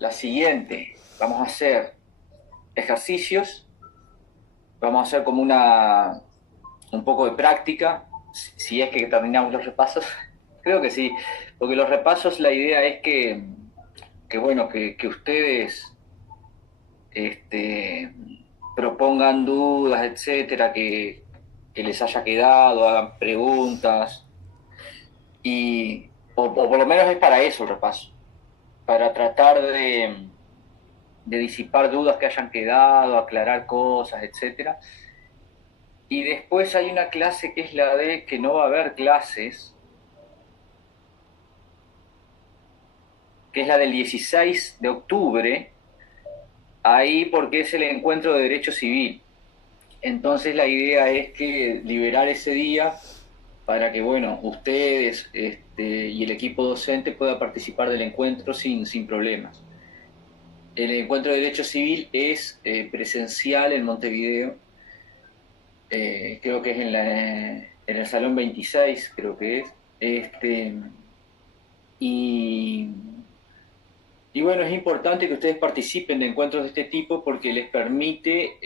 la siguiente. Vamos a hacer ejercicios, vamos a hacer como un poco de práctica, si es que terminamos los repasos. Creo que sí, porque los repasos la idea es que ustedes propongan dudas, etcétera, que les haya quedado, hagan preguntas, o por lo menos es para eso el repaso, para tratar de disipar dudas que hayan quedado, aclarar cosas, etcétera. Y después hay una clase que es la de que no va a haber clases, que es la del 16 de octubre, ahí porque es el encuentro de derecho civil. Entonces la idea es que liberar ese día para que, bueno, ustedes y el equipo docente pueda participar del encuentro sin problemas. El encuentro de derecho civil es presencial en Montevideo, creo que es en el Salón 26, creo que es. Este, y, y bueno, es importante que ustedes participen de encuentros de este tipo porque les permite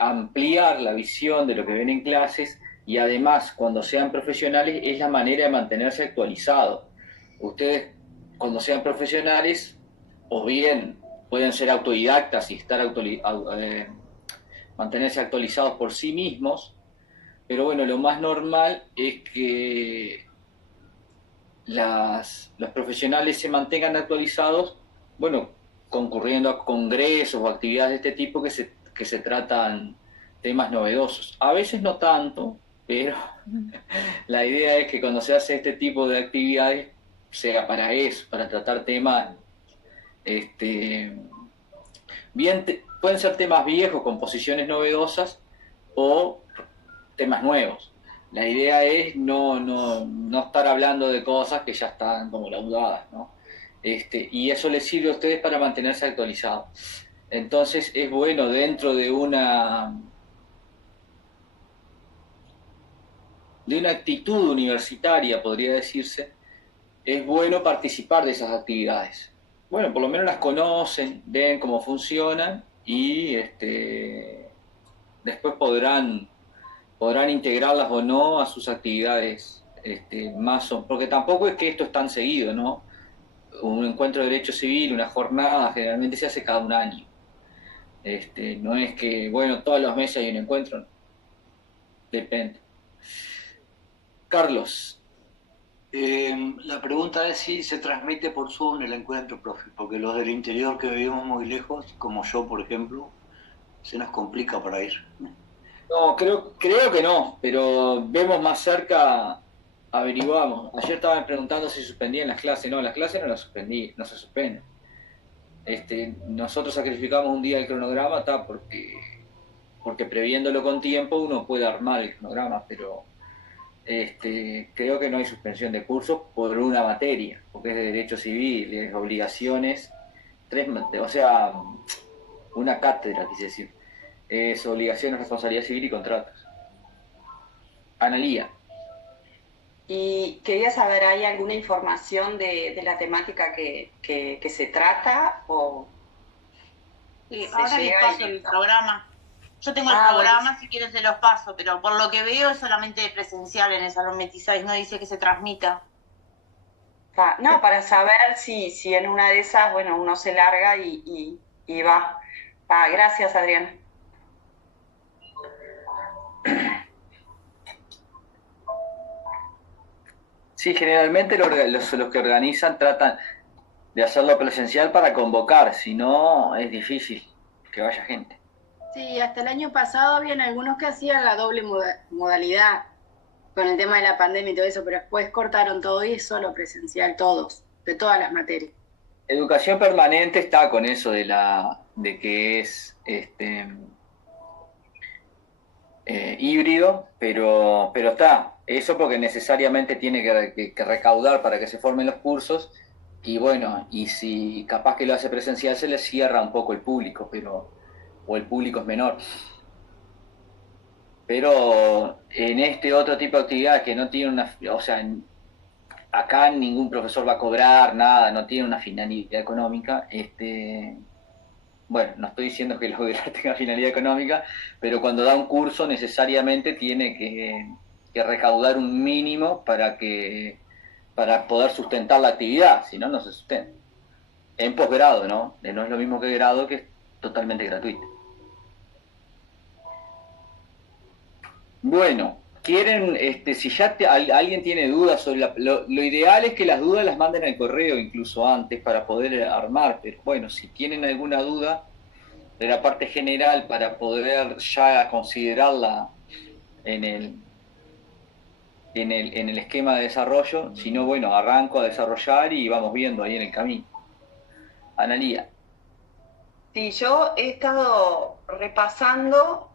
ampliar la visión de lo que ven en clases y además, cuando sean profesionales, es la manera de mantenerse actualizados. Ustedes, cuando sean profesionales, o bien pueden ser autodidactas y mantenerse actualizados por sí mismos, pero bueno, lo más normal es que los profesionales se mantengan actualizados, bueno, concurriendo a congresos o actividades de este tipo que se tratan temas novedosos. A veces no tanto, pero la idea es que cuando se hace este tipo de actividades sea para eso, para tratar temas, este, pueden ser temas viejos con posiciones novedosas o temas nuevos. La idea es no estar hablando de cosas que ya están como laudadas, ¿no? Y eso les sirve a ustedes para mantenerse actualizados. Entonces es bueno dentro de una actitud universitaria, podría decirse, es bueno participar de esas actividades. Bueno, por lo menos las conocen, ven cómo funcionan y después podrán integrarlas o no a sus actividades porque tampoco es que esto es tan seguido, ¿no? Un encuentro de derecho civil, una jornada, generalmente se hace cada un año. No es que, bueno, todos los meses hay un encuentro, no. Depende. Carlos. La pregunta es si se transmite por Zoom el encuentro, profe, porque los del interior que vivimos muy lejos, como yo, por ejemplo, se nos complica para ir. No, creo que no, pero vemos más cerca, averiguamos. Ayer estaban preguntando si suspendían las clases. No, las clases no las suspendí, no se suspenden. Nosotros sacrificamos un día el cronograma, porque previéndolo con tiempo uno puede armar el cronograma, pero creo que no hay suspensión de cursos por una materia, porque es de derecho civil, es obligaciones, o sea, una cátedra, quise decir, es obligaciones, responsabilidad civil y contratos. Analía. Y quería saber, ¿hay alguna información de la temática que se trata o Sí, se ahora les llega paso y... el programa. Yo tengo el Bueno, programa, si quieres se los paso, pero por lo que veo es solamente presencial en el Salón 26, no dice que se transmita. no, para saber si en una de esas, bueno, uno se larga y va. Gracias, Adrián. Sí, generalmente los que organizan tratan de hacerlo presencial para convocar, si no es difícil que vaya gente. Sí, hasta el año pasado habían algunos que hacían la doble modalidad con el tema de la pandemia y todo eso, pero después cortaron todo y es solo presencial, todos, de todas las materias. Educación permanente está con eso de que es híbrido, pero está. Eso porque necesariamente tiene que recaudar para que se formen los cursos. Y bueno, y si capaz que lo hace presencial se le cierra un poco el público, o el público es menor. Pero en este otro tipo de actividades que no tiene o sea, acá ningún profesor va a cobrar nada, no tiene una finalidad económica. Bueno, no estoy diciendo que el auditor tenga finalidad económica, pero cuando da un curso necesariamente tiene que recaudar un mínimo para poder sustentar la actividad, si no, no se sustenta. En posgrado, ¿no? No es lo mismo que grado, que es totalmente gratuito. Bueno, quieren, si ya alguien tiene dudas sobre lo ideal es que las dudas las manden al correo incluso antes para poder armar, pero bueno, si tienen alguna duda de la parte general para poder ya considerarla en el esquema de desarrollo, si no, bueno, arranco a desarrollar y vamos viendo ahí en el camino. Analía. Sí, yo he estado repasando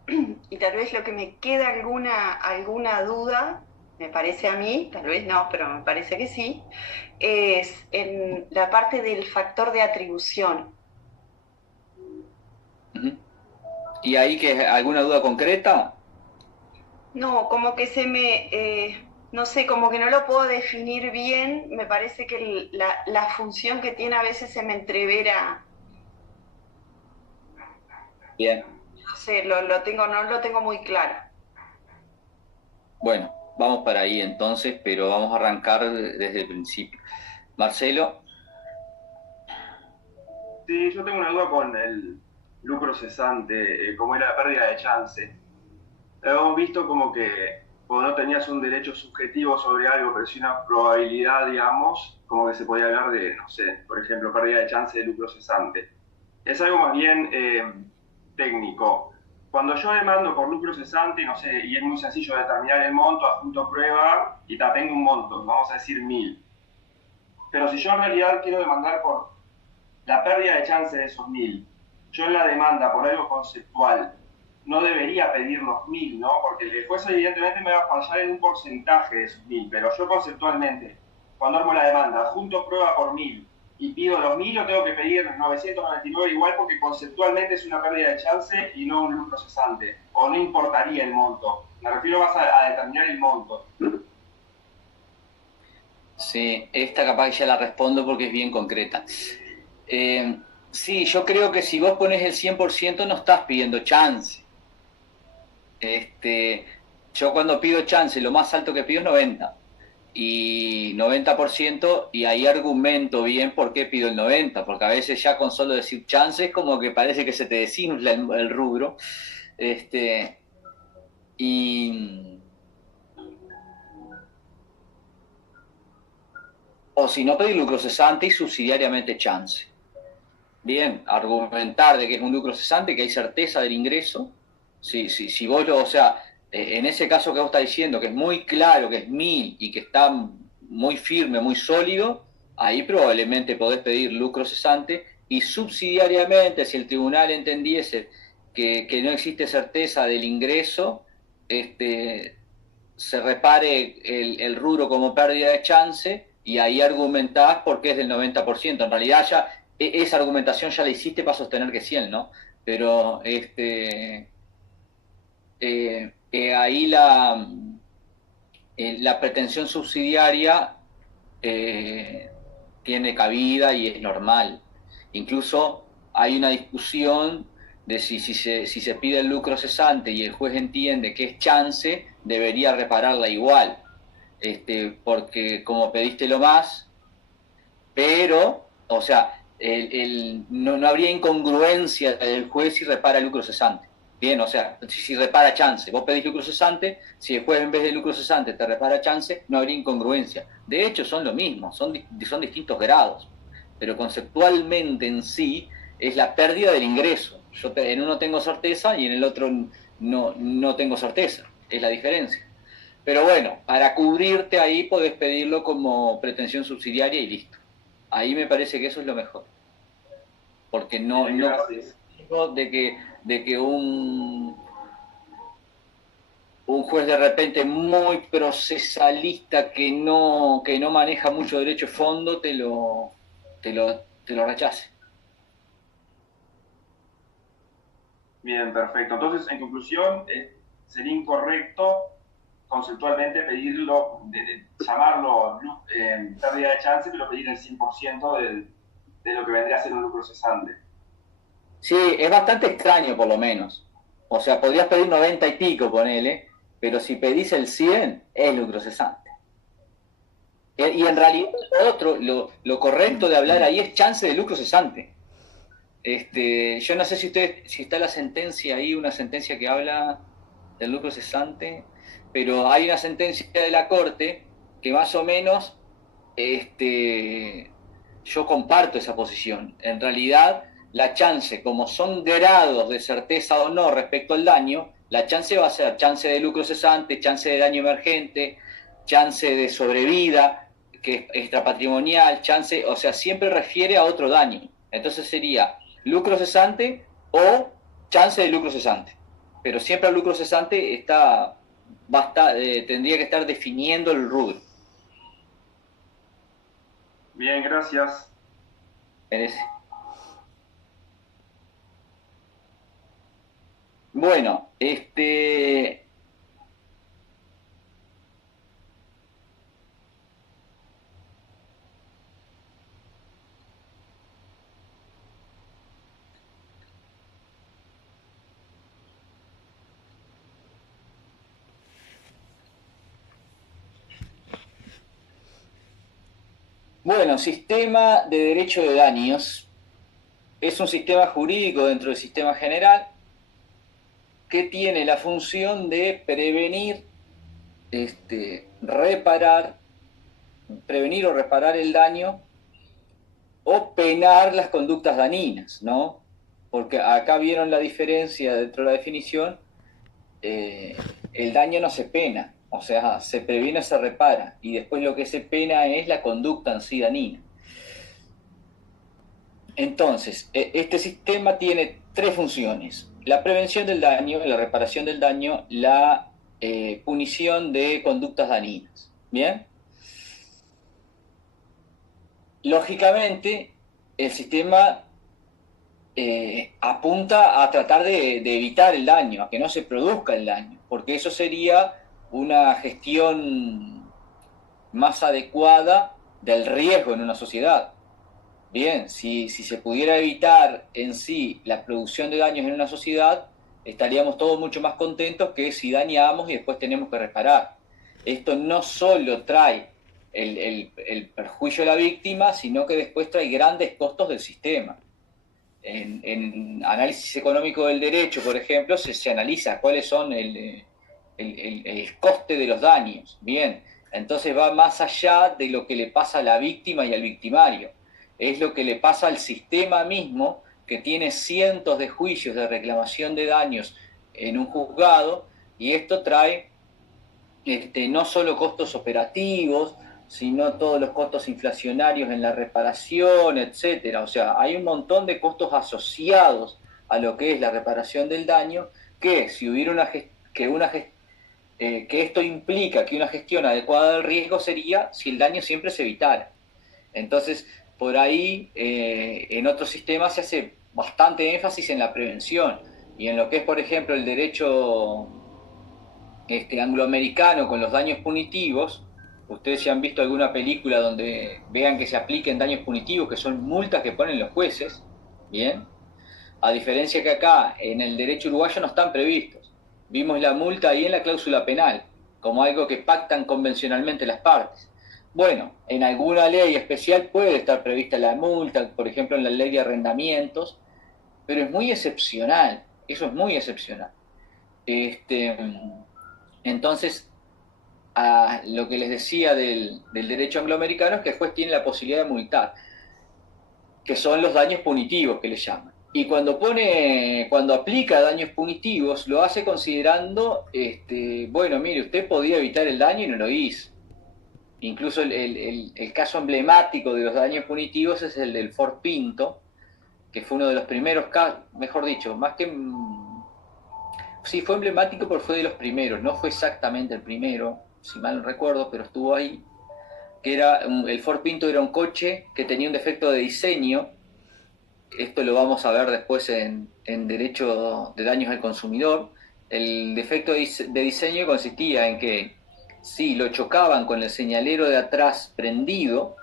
y tal vez lo que me queda alguna duda, me parece a mí, tal vez no, pero me parece que sí, es en la parte del factor de atribución. ¿Y ahí que alguna duda concreta? No, como que no sé, como que no lo puedo definir bien, me parece que la función que tiene a veces se me entrevera. Bien. No sé, no lo tengo muy claro. Bueno, vamos para ahí entonces, pero vamos a arrancar desde el principio. Marcelo. Sí, yo tengo una duda con el lucro cesante, como era la pérdida de chance. Hemos visto como que cuando no tenías un derecho subjetivo sobre algo, pero sí una probabilidad, digamos, como que se podía hablar de, no sé, por ejemplo, pérdida de chance de lucro cesante. Es algo más bien técnico. Cuando yo demando por lucro cesante, no sé, y es muy sencillo determinar el monto, adjunto prueba, y tengo un monto, vamos a decir 1000. Pero si yo en realidad quiero demandar por la pérdida de chance de esos 1000, yo en la demanda por algo conceptual no debería pedir los 1000, ¿no? Porque después evidentemente me va a fallar en un porcentaje de esos 1000, pero yo conceptualmente, cuando armo la demanda, junto prueba por 1000 y pido los 1000, o tengo que pedir 999 igual porque conceptualmente es una pérdida de chance y no un lucro cesante, o no importaría el monto. Me refiero más a determinar el monto. Sí, esta capaz que ya la respondo porque es bien concreta. Sí, yo creo que si vos pones el 100% no estás pidiendo chance. Yo cuando pido chance, lo más alto que pido es 90. Y 90%, y ahí argumento bien por qué pido el 90, porque a veces ya con solo decir chance es como que parece que se te desinfla el rubro. O si no, pedir lucro cesante y subsidiariamente chance. Bien, argumentar de que es un lucro cesante, que hay certeza del ingreso. Si vos o sea, en ese caso que vos estás diciendo, que es muy claro, que es 1000 y que está muy firme, muy sólido, ahí probablemente podés pedir lucro cesante y subsidiariamente, si el tribunal entendiese que no existe certeza del ingreso, se repare el rubro como pérdida de chance y ahí argumentás porque es del 90%. En realidad ya esa argumentación ya la hiciste para sostener que 100, ¿no? Pero ahí la pretensión subsidiaria tiene cabida y es normal. Incluso hay una discusión de si se pide el lucro cesante y el juez entiende que es chance, debería repararla igual, porque como pediste lo más, pero, o sea, no habría incongruencia del juez si repara el lucro cesante. Bien, o sea, si repara chance, vos pedís lucro cesante, si el juez en vez de lucro cesante te repara chance, no habría incongruencia. De hecho, son lo mismo, son distintos grados, pero conceptualmente en sí es la pérdida del ingreso. Yo en uno tengo certeza y en el otro no tengo certeza, es la diferencia. Pero bueno, para cubrirte ahí podés pedirlo como pretensión subsidiaria y listo. Ahí me parece que eso es lo mejor. Porque no de que un juez de repente muy procesalista que no maneja mucho derecho de fondo te lo rechace. Bien, perfecto. Entonces, en conclusión, sería incorrecto conceptualmente pedirlo, llamarlo pérdida de chance, pero pedir el 100% de lo que vendría a ser un lucro cesante. Sí, es bastante extraño por lo menos. O sea, podrías pedir 90 y pico, ponele, pero si pedís el 100, es lucro cesante. Y en realidad lo correcto de hablar ahí es chance de lucro cesante. Yo no sé si está la sentencia ahí, una sentencia que habla del lucro cesante, pero hay una sentencia de la Corte que más o menos yo comparto esa posición. En realidad, la chance, como son grados de certeza o no respecto al daño, la chance va a ser chance de lucro cesante, chance de daño emergente, chance de sobrevida, que es extrapatrimonial, chance, o sea, siempre refiere a otro daño. Entonces sería lucro cesante o chance de lucro cesante. Pero siempre el lucro cesante tendría que estar definiendo el rubro. Bien, gracias. Bueno, Bueno, sistema de derecho de daños es un sistema jurídico dentro del sistema general que tiene la función de prevenir, prevenir o reparar el daño o penar las conductas dañinas, ¿no? Porque acá vieron la diferencia dentro de la definición, el daño no se pena, o sea, se previene o se repara, y después lo que se pena es la conducta en sí dañina. Entonces, este sistema tiene tres funciones: la prevención del daño, la reparación del daño, la punición de conductas dañinas. ¿Bien? Lógicamente, el sistema apunta a tratar de evitar el daño, a que no se produzca el daño, porque eso sería una gestión más adecuada del riesgo en una sociedad. Bien, si se pudiera evitar en sí la producción de daños en una sociedad, estaríamos todos mucho más contentos que si dañamos y después tenemos que reparar. Esto no solo trae el perjuicio a la víctima, sino que después trae grandes costos del sistema. En análisis económico del derecho, por ejemplo, se analiza cuáles son el coste de los daños. Bien, entonces va más allá de lo que le pasa a la víctima y al victimario. Es lo que le pasa al sistema mismo, que tiene cientos de juicios de reclamación de daños en un juzgado, y esto trae no solo costos operativos, sino todos los costos inflacionarios en la reparación, etcétera. O sea, hay un montón de costos asociados a lo que es la reparación del daño, que si hubiera que esto implica que una gestión adecuada del riesgo sería si el daño siempre se evitara. Entonces, por ahí, en otros sistemas se hace bastante énfasis en la prevención, y en lo que es, por ejemplo, el derecho angloamericano con los daños punitivos. Ustedes si han visto alguna película donde vean que se apliquen daños punitivos, que son multas que ponen los jueces, ¿bien? A diferencia que acá, en el derecho uruguayo no están previstos. Vimos la multa ahí en la cláusula penal, como algo que pactan convencionalmente las partes. Bueno, en alguna ley especial puede estar prevista la multa, por ejemplo en la ley de arrendamientos, pero es muy excepcional, eso es muy excepcional. Entonces, a lo que les decía del derecho angloamericano es que el juez tiene la posibilidad de multar, que son los daños punitivos que le llaman. Y cuando aplica daños punitivos, lo hace considerando, bueno, mire, usted podía evitar el daño y no lo hizo. Incluso el caso emblemático de los daños punitivos es el del Ford Pinto, que fue uno de los primeros casos, mejor dicho, más que... Sí, fue emblemático, pero fue de los primeros, no fue exactamente el primero, si mal no recuerdo, pero estuvo ahí, que el Ford Pinto era un coche que tenía un defecto de diseño. Esto lo vamos a ver después en derecho de daños al consumidor, El defecto de diseño consistía en que si lo chocaban con el señalero de atrás prendido,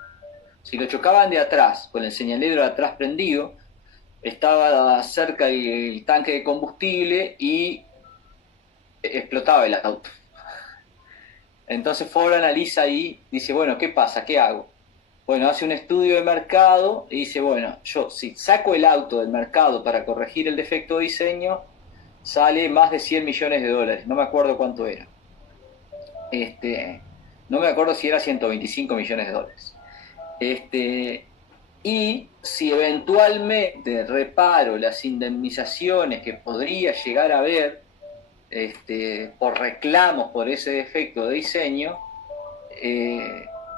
si lo chocaban de atrás con el señalero de atrás prendido, estaba cerca el tanque de combustible y explotaba el auto. Entonces Ford analiza ahí, dice, bueno, ¿qué pasa? ¿Qué hago? Bueno, hace un estudio de mercado y dice, bueno, yo si saco el auto del mercado para corregir el defecto de diseño, sale más de 100 millones de dólares, no me acuerdo cuánto era. No me acuerdo si era 125 millones de dólares. Y si eventualmente reparo las indemnizaciones que podría llegar a haber por reclamos por ese defecto de diseño,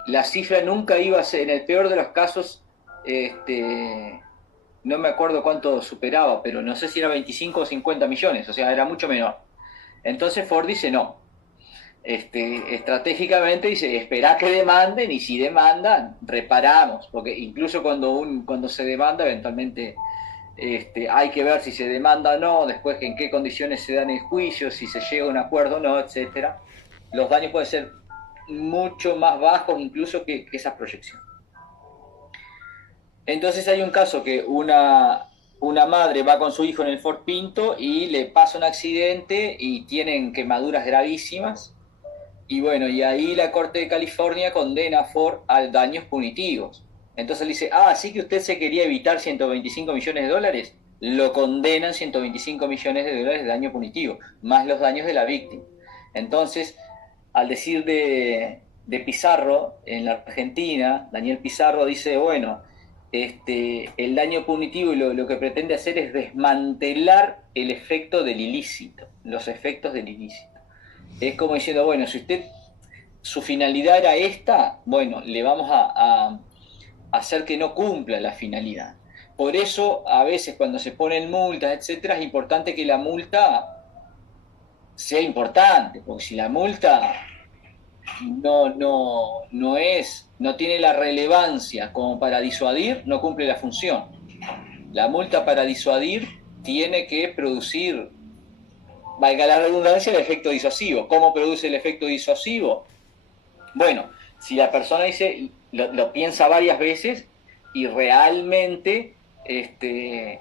la cifra nunca iba a ser, en el peor de los casos, no me acuerdo cuánto superaba, pero no sé si era 25 o 50 millones, o sea, era mucho menor. Entonces Ford dice no. Estratégicamente dice, esperá que demanden, y si demandan, reparamos, porque incluso cuando se demanda, eventualmente hay que ver si se demanda o no, después en qué condiciones se dan el juicio, si se llega a un acuerdo o no, etcétera. Los daños pueden ser mucho más bajos incluso que esa proyección. Entonces hay un caso que una madre va con su hijo en el Ford Pinto y le pasa un accidente y tienen quemaduras gravísimas. Y bueno, y ahí la Corte de California condena a Ford a daños punitivos. Entonces le dice, sí que usted se quería evitar 125 millones de dólares, lo condenan 125 millones de dólares de daño punitivo, más los daños de la víctima. Entonces, al decir de Pizarro, en la Argentina, Daniel Pizarro dice, bueno, el daño punitivo lo que pretende hacer es desmantelar el efecto del ilícito, los efectos del ilícito. Es como diciendo, bueno, si su finalidad era esta, bueno, le vamos a hacer que no cumpla la finalidad. Por eso, a veces cuando se ponen multas, etcétera, es importante que la multa sea importante, porque si la multa no tiene la relevancia como para disuadir, no cumple la función. La multa para disuadir tiene que producir, valga la redundancia, el efecto disuasivo. ¿Cómo produce el efecto disuasivo? Bueno, si la persona dice, lo piensa varias veces y realmente,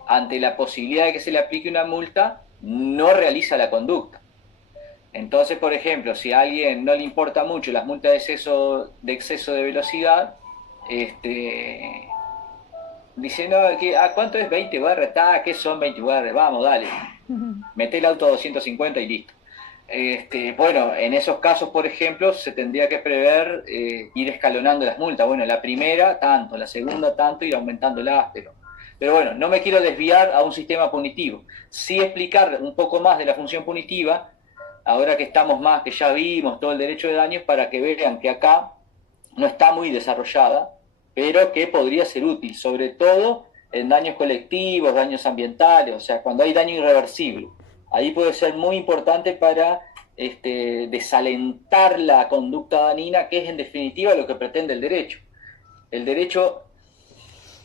ante la posibilidad de que se le aplique una multa, no realiza la conducta. Entonces, por ejemplo, si a alguien no le importa mucho las multas de exceso de velocidad, dice, no, ¿cuánto es 20 UR? ¿Qué son 20 UR? Vamos, dale. Mete el auto a 250 y listo. Bueno, en esos casos, por ejemplo, se tendría que prever ir escalonando las multas. Bueno, la primera tanto, la segunda tanto, ir aumentándolas, pero bueno, no me quiero desviar a un sistema punitivo. Sí explicar un poco más de la función punitiva, ahora que estamos más, que ya vimos todo el derecho de daños, para que vean que acá no está muy desarrollada, pero que podría ser útil, sobre todo en daños colectivos, daños ambientales, o sea, cuando hay daño irreversible. Ahí puede ser muy importante para desalentar la conducta dañina, que es en definitiva lo que pretende el derecho. El derecho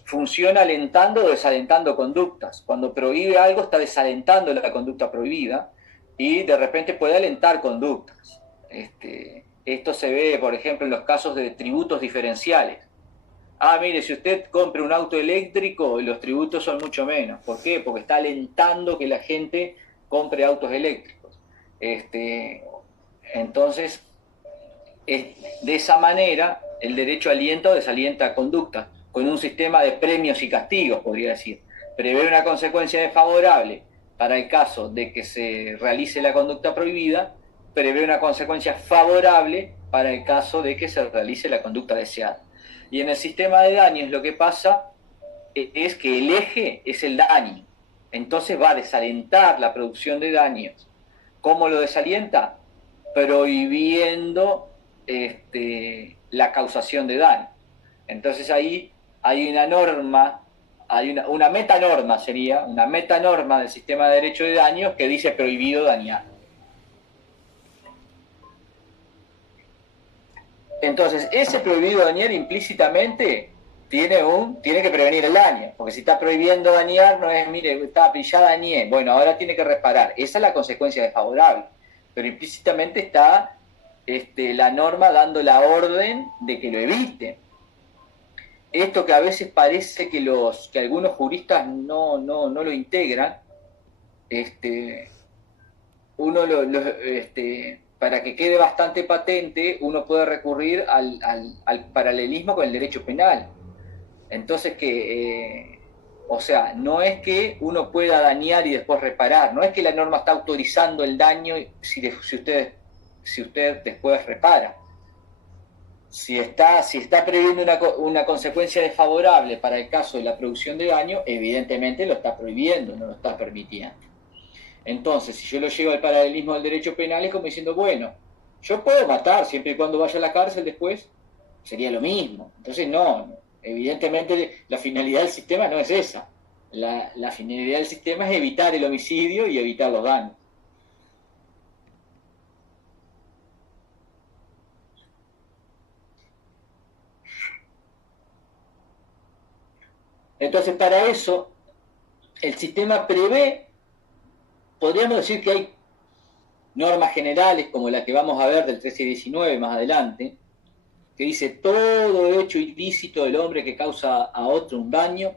funciona alentando o desalentando conductas. Cuando prohíbe algo, está desalentando la conducta prohibida y de repente puede alentar conductas. Esto se ve, por ejemplo, en los casos de tributos diferenciales. Mire, si usted compra un auto eléctrico, los tributos son mucho menos. ¿Por qué? Porque está alentando que la gente compre autos eléctricos. Entonces, de esa manera, el derecho alienta o desalienta conductas, con un sistema de premios y castigos, podría decir. Prevé una consecuencia desfavorable para el caso de que se realice la conducta prohibida, prevé una consecuencia favorable para el caso de que se realice la conducta deseada. Y en el sistema de daños lo que pasa es que el eje es el daño. Entonces va a desalentar la producción de daños. ¿Cómo lo desalienta? Prohibiendo la causación de daño. Entonces ahí hay una norma, hay una metanorma, sería una metanorma del sistema de derecho de daños que dice prohibido dañar. Entonces, ese prohibido dañar implícitamente tiene que prevenir el daño, porque si está prohibiendo dañar, no es, mire, ya dañé, bueno, ahora tiene que reparar. Esa es la consecuencia desfavorable, pero implícitamente está la norma dando la orden de que lo evite. Esto que a veces parece que algunos juristas no lo integran, uno para que quede bastante patente, uno puede recurrir al paralelismo con el derecho penal. Entonces o sea, no es que uno pueda dañar y después reparar, no es que la norma está autorizando el daño si usted después repara. Si está previendo una consecuencia desfavorable para el caso de la producción de daño, evidentemente lo está prohibiendo, no lo está permitiendo. Entonces, si yo lo llevo al paralelismo del derecho penal, es como diciendo, bueno, yo puedo matar siempre y cuando vaya a la cárcel después, sería lo mismo. Entonces, no, evidentemente la finalidad del sistema no es esa. La finalidad del sistema es evitar el homicidio y evitar los daños. Entonces, para eso, el sistema prevé, podríamos decir que hay normas generales, como la que vamos a ver del 1319 más adelante, que dice, todo hecho ilícito del hombre que causa a otro un daño,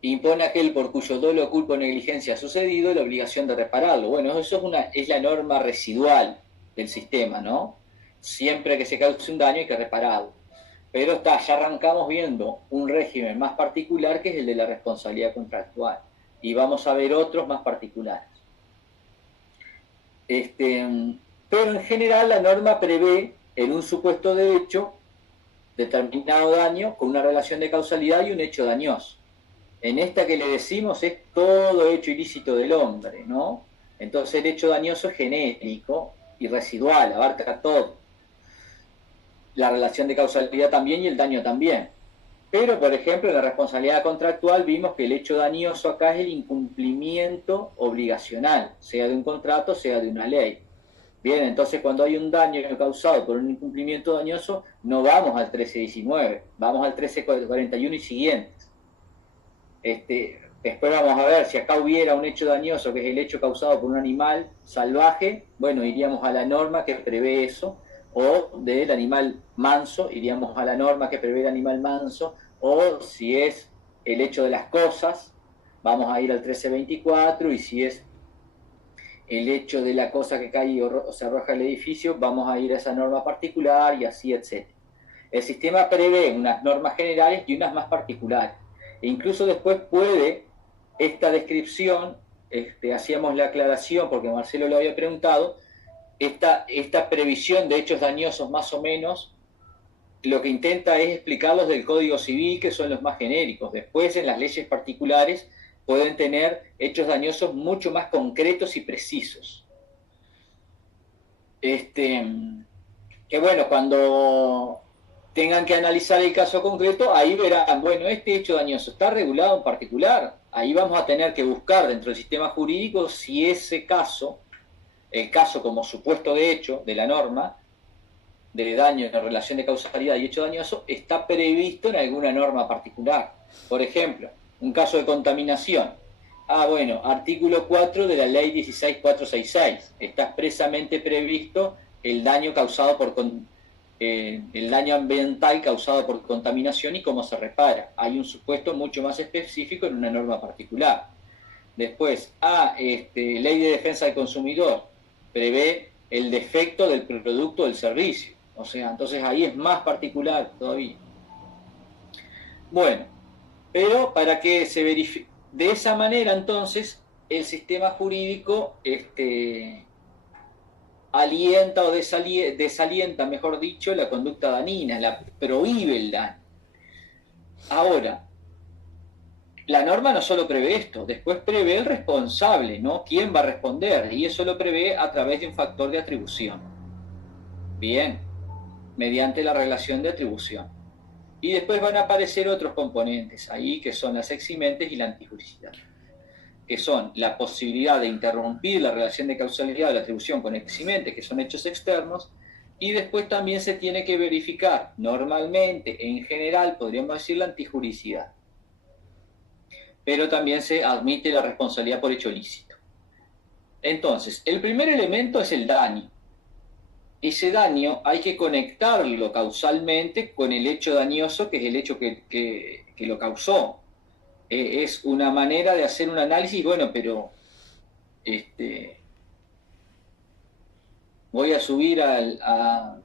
impone a aquel por cuyo dolo, culpa o negligencia ha sucedido la obligación de repararlo. Bueno, eso es la norma residual del sistema, ¿no? Siempre que se cause un daño hay que repararlo. Pero ya arrancamos viendo un régimen más particular que es el de la responsabilidad contractual. Y vamos a ver otros más particulares. Pero en general la norma prevé en un supuesto de hecho determinado daño con una relación de causalidad y un hecho dañoso. En esta que le decimos es todo hecho ilícito del hombre, ¿no? Entonces el hecho dañoso es genérico y residual, abarca todo. La relación de causalidad también y el daño también. Pero, por ejemplo, en la responsabilidad contractual vimos que el hecho dañoso acá es el incumplimiento obligacional, sea de un contrato, sea de una ley. Bien, entonces cuando hay un daño causado por un incumplimiento dañoso, no vamos al 1319, vamos al 1341 y siguientes. Después vamos a ver si acá hubiera un hecho dañoso, que es el hecho causado por un animal salvaje, bueno, iríamos a la norma que prevé eso, o del animal manso, iríamos a la norma que prevé el animal manso, o si es el hecho de las cosas, vamos a ir al 1324, y si es el hecho de la cosa que cae o se arroja el edificio, vamos a ir a esa norma particular, y así, etc. El sistema prevé unas normas generales y unas más particulares. E incluso después puede esta descripción, hacíamos la aclaración, porque Marcelo lo había preguntado, esta previsión de hechos dañosos más o menos, lo que intenta es explicarlos del Código Civil, que son los más genéricos. Después, en las leyes particulares, pueden tener hechos dañosos mucho más concretos y precisos. Que bueno, cuando tengan que analizar el caso concreto, ahí verán, bueno, este hecho dañoso está regulado en particular. Ahí vamos a tener que buscar dentro del sistema jurídico si ese caso, el caso como supuesto de hecho de la norma, de daño en relación de causalidad y hecho dañoso, está previsto en alguna norma particular. Por ejemplo, un caso de contaminación. Bueno, artículo 4 de la ley 16466. Está expresamente previsto el daño causado por el daño ambiental causado por contaminación y cómo se repara. Hay un supuesto mucho más específico en una norma particular. Después, ley de defensa del consumidor. Prevé el defecto del producto o del servicio. O sea, entonces ahí es más particular todavía. Bueno, pero para que se verifique, de esa manera entonces el sistema jurídico alienta o desalienta, mejor dicho, la conducta dañina, la prohíbe el daño. Ahora, la norma no solo prevé esto, después prevé el responsable, ¿no? ¿Quién va a responder? Y eso lo prevé a través de un factor de atribución. Bien, mediante la relación de atribución. Y después van a aparecer otros componentes ahí, que son las eximentes y la antijuricidad, que son la posibilidad de interrumpir la relación de causalidad de la atribución con eximentes, que son hechos externos, Y después también se tiene que verificar, normalmente, en general, podríamos decir la antijuricidad. Pero también se admite la responsabilidad por hecho ilícito. Entonces, el primer elemento es el daño. Ese daño hay que conectarlo causalmente con el hecho dañoso, que es el hecho que lo causó. Es una manera de hacer un análisis, bueno, pero voy a subir a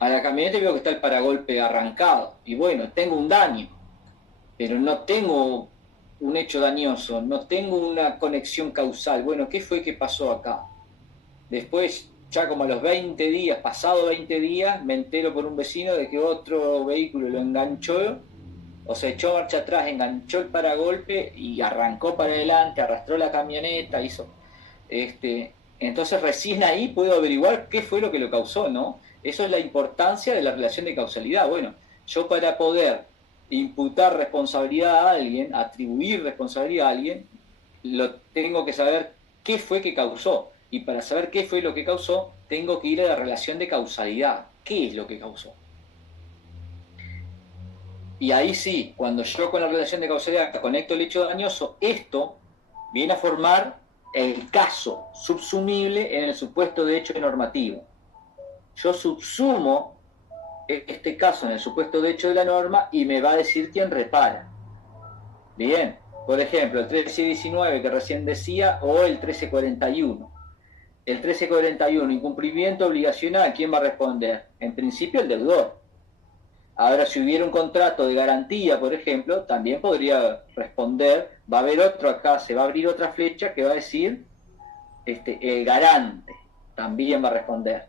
la camioneta y veo que está el paragolpe arrancado. Y bueno, tengo un daño, pero no tengo un hecho dañoso, no tengo una conexión causal. Bueno, ¿qué fue que pasó acá? Después, ya como a los 20 días, pasado 20 días, me entero por un vecino de que otro vehículo lo enganchó, o sea, echó marcha atrás, enganchó el paragolpe y arrancó para adelante, arrastró la camioneta, hizo... entonces recién ahí puedo averiguar qué fue lo que lo causó, ¿no? Eso es la importancia de la relación de causalidad. Bueno, yo para poder imputar responsabilidad a alguien, atribuir responsabilidad a alguien, lo tengo que saber qué fue que causó. Y para saber qué fue lo que causó, tengo que ir a la relación de causalidad. ¿Qué es lo que causó? Y ahí sí, cuando yo con la relación de causalidad conecto el hecho dañoso, esto viene a formar el caso subsumible en el supuesto de hecho normativo. Yo subsumo este caso en el supuesto de hecho de la norma y me va a decir quién repara. Bien, por ejemplo, el 1319 que recién decía, o el 1341. El 1341, incumplimiento obligacional, ¿quién va a responder? En principio el deudor. Ahora, si hubiera un contrato de garantía, por ejemplo, también podría responder, va a haber otro acá, se va a abrir otra flecha que va a decir, el garante también va a responder.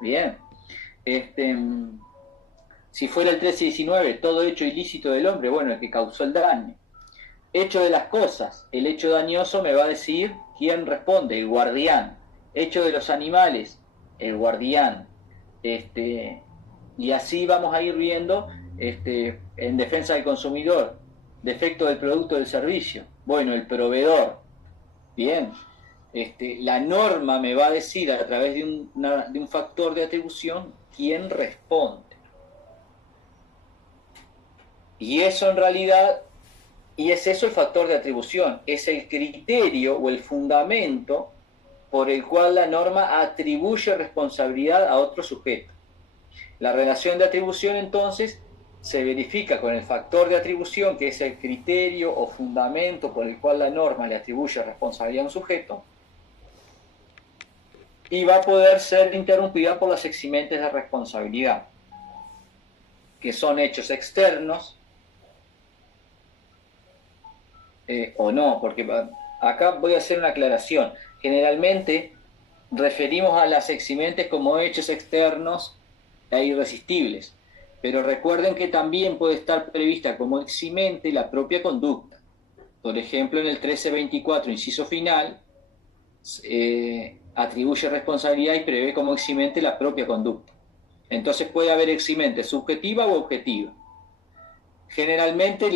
Bien. Si fuera el 1319, todo hecho ilícito del hombre, bueno, el que causó el daño. Hecho de las cosas, el hecho dañoso me va a decir quién responde, el guardián. Hecho de los animales, el guardián. Y así vamos a ir viendo en defensa del consumidor, defecto del producto o del servicio. Bueno, el proveedor. Bien. La norma me va a decir a través de un factor de atribución quién responde. Y eso en realidad, y es eso el factor de atribución, es el criterio o el fundamento por el cual la norma atribuye responsabilidad a otro sujeto. La relación de atribución entonces se verifica con el factor de atribución, que es el criterio o fundamento por el cual la norma le atribuye responsabilidad a un sujeto, y va a poder ser interrumpida por las eximentes de responsabilidad, que son hechos externos, o no, porque acá voy a hacer una aclaración. Generalmente referimos a las eximentes como hechos externos e irresistibles, pero recuerden que también puede estar prevista como eximente la propia conducta. Por ejemplo, en el 1324, inciso final, atribuye responsabilidad y prevé como eximente la propia conducta. Entonces puede haber eximente subjetiva o objetiva. Generalmente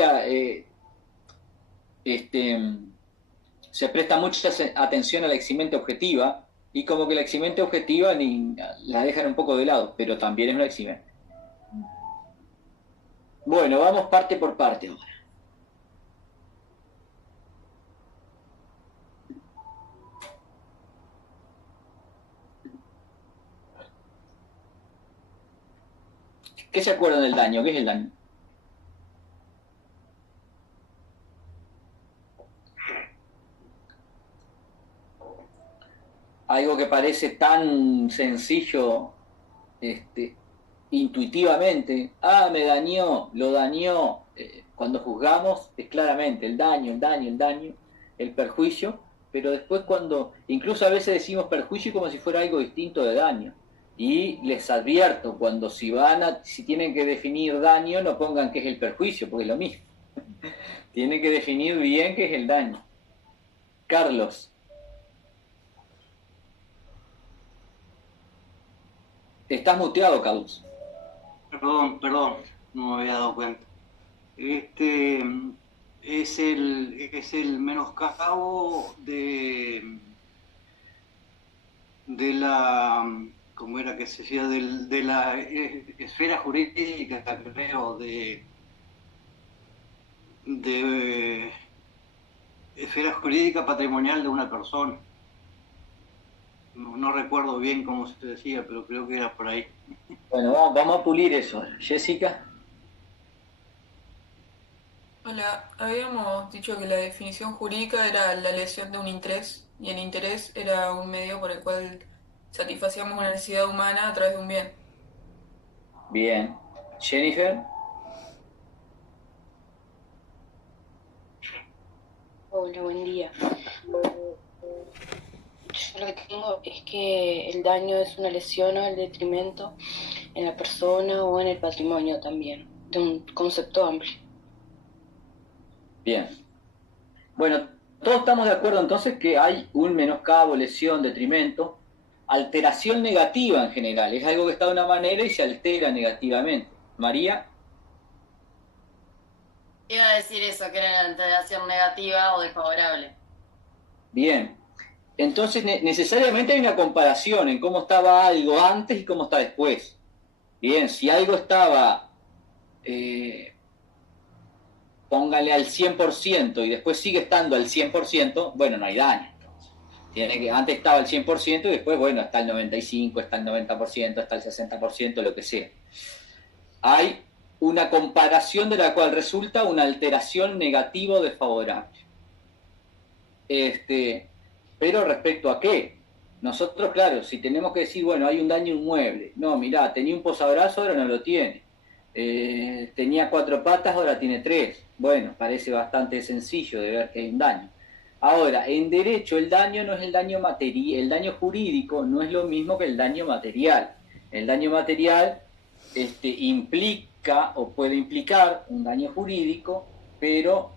se presta mucha atención a la eximente objetiva y como que la eximente objetiva la dejan un poco de lado, pero también es una eximente. Bueno, vamos parte por parte ahora. ¿Qué se acuerdan del daño? ¿Qué es el daño? Algo que parece tan sencillo intuitivamente. Me dañó, lo dañó. Cuando juzgamos es claramente el daño, el perjuicio, pero después incluso a veces decimos perjuicio como si fuera algo distinto de daño. Y les advierto, si tienen que definir daño, no pongan qué es el perjuicio, porque es lo mismo. Tienen que definir bien qué es el daño. Carlos. Estás muteado, Carlos. Perdón, no me había dado cuenta. Es el menoscabo de la ¿cómo era que se decía? De la esfera jurídica, creo, de esfera jurídica patrimonial de una persona. No recuerdo bien cómo se decía, pero creo que era por ahí. Bueno, vamos a pulir eso. Jessica. Hola, habíamos dicho que la definición jurídica era la lesión de un interés, y el interés era un medio por el cual satisfacíamos una necesidad humana a través de un bien. Bien. Jennifer. Hola, buen día. Yo lo que tengo es que el daño es una lesión o el detrimento en la persona o en el patrimonio también, de un concepto amplio. Bien. Bueno, todos estamos de acuerdo entonces que hay un menoscabo, lesión, detrimento, alteración negativa en general. Es algo que está de una manera y se altera negativamente. María. Iba a decir eso, que era la alteración negativa o desfavorable. Bien. Entonces necesariamente hay una comparación en cómo estaba algo antes y cómo está después. Bien, si algo estaba, póngale al 100% y después sigue estando al 100%, bueno, no hay daño. Antes estaba al 100% y después, bueno, está el 95%, está el 90%, está el 60%, lo que sea. Hay una comparación de la cual resulta una alteración negativa o desfavorable. Pero respecto a qué, nosotros, claro, si tenemos que decir, bueno, hay un daño inmueble. No, mirá, tenía un posabrazo, ahora no lo tiene. Tenía 4 patas, ahora tiene 3. Bueno, parece bastante sencillo de ver que hay un daño. Ahora, en derecho el daño no es el daño material, el daño jurídico no es lo mismo que el daño material. El daño material implica o puede implicar un daño jurídico, pero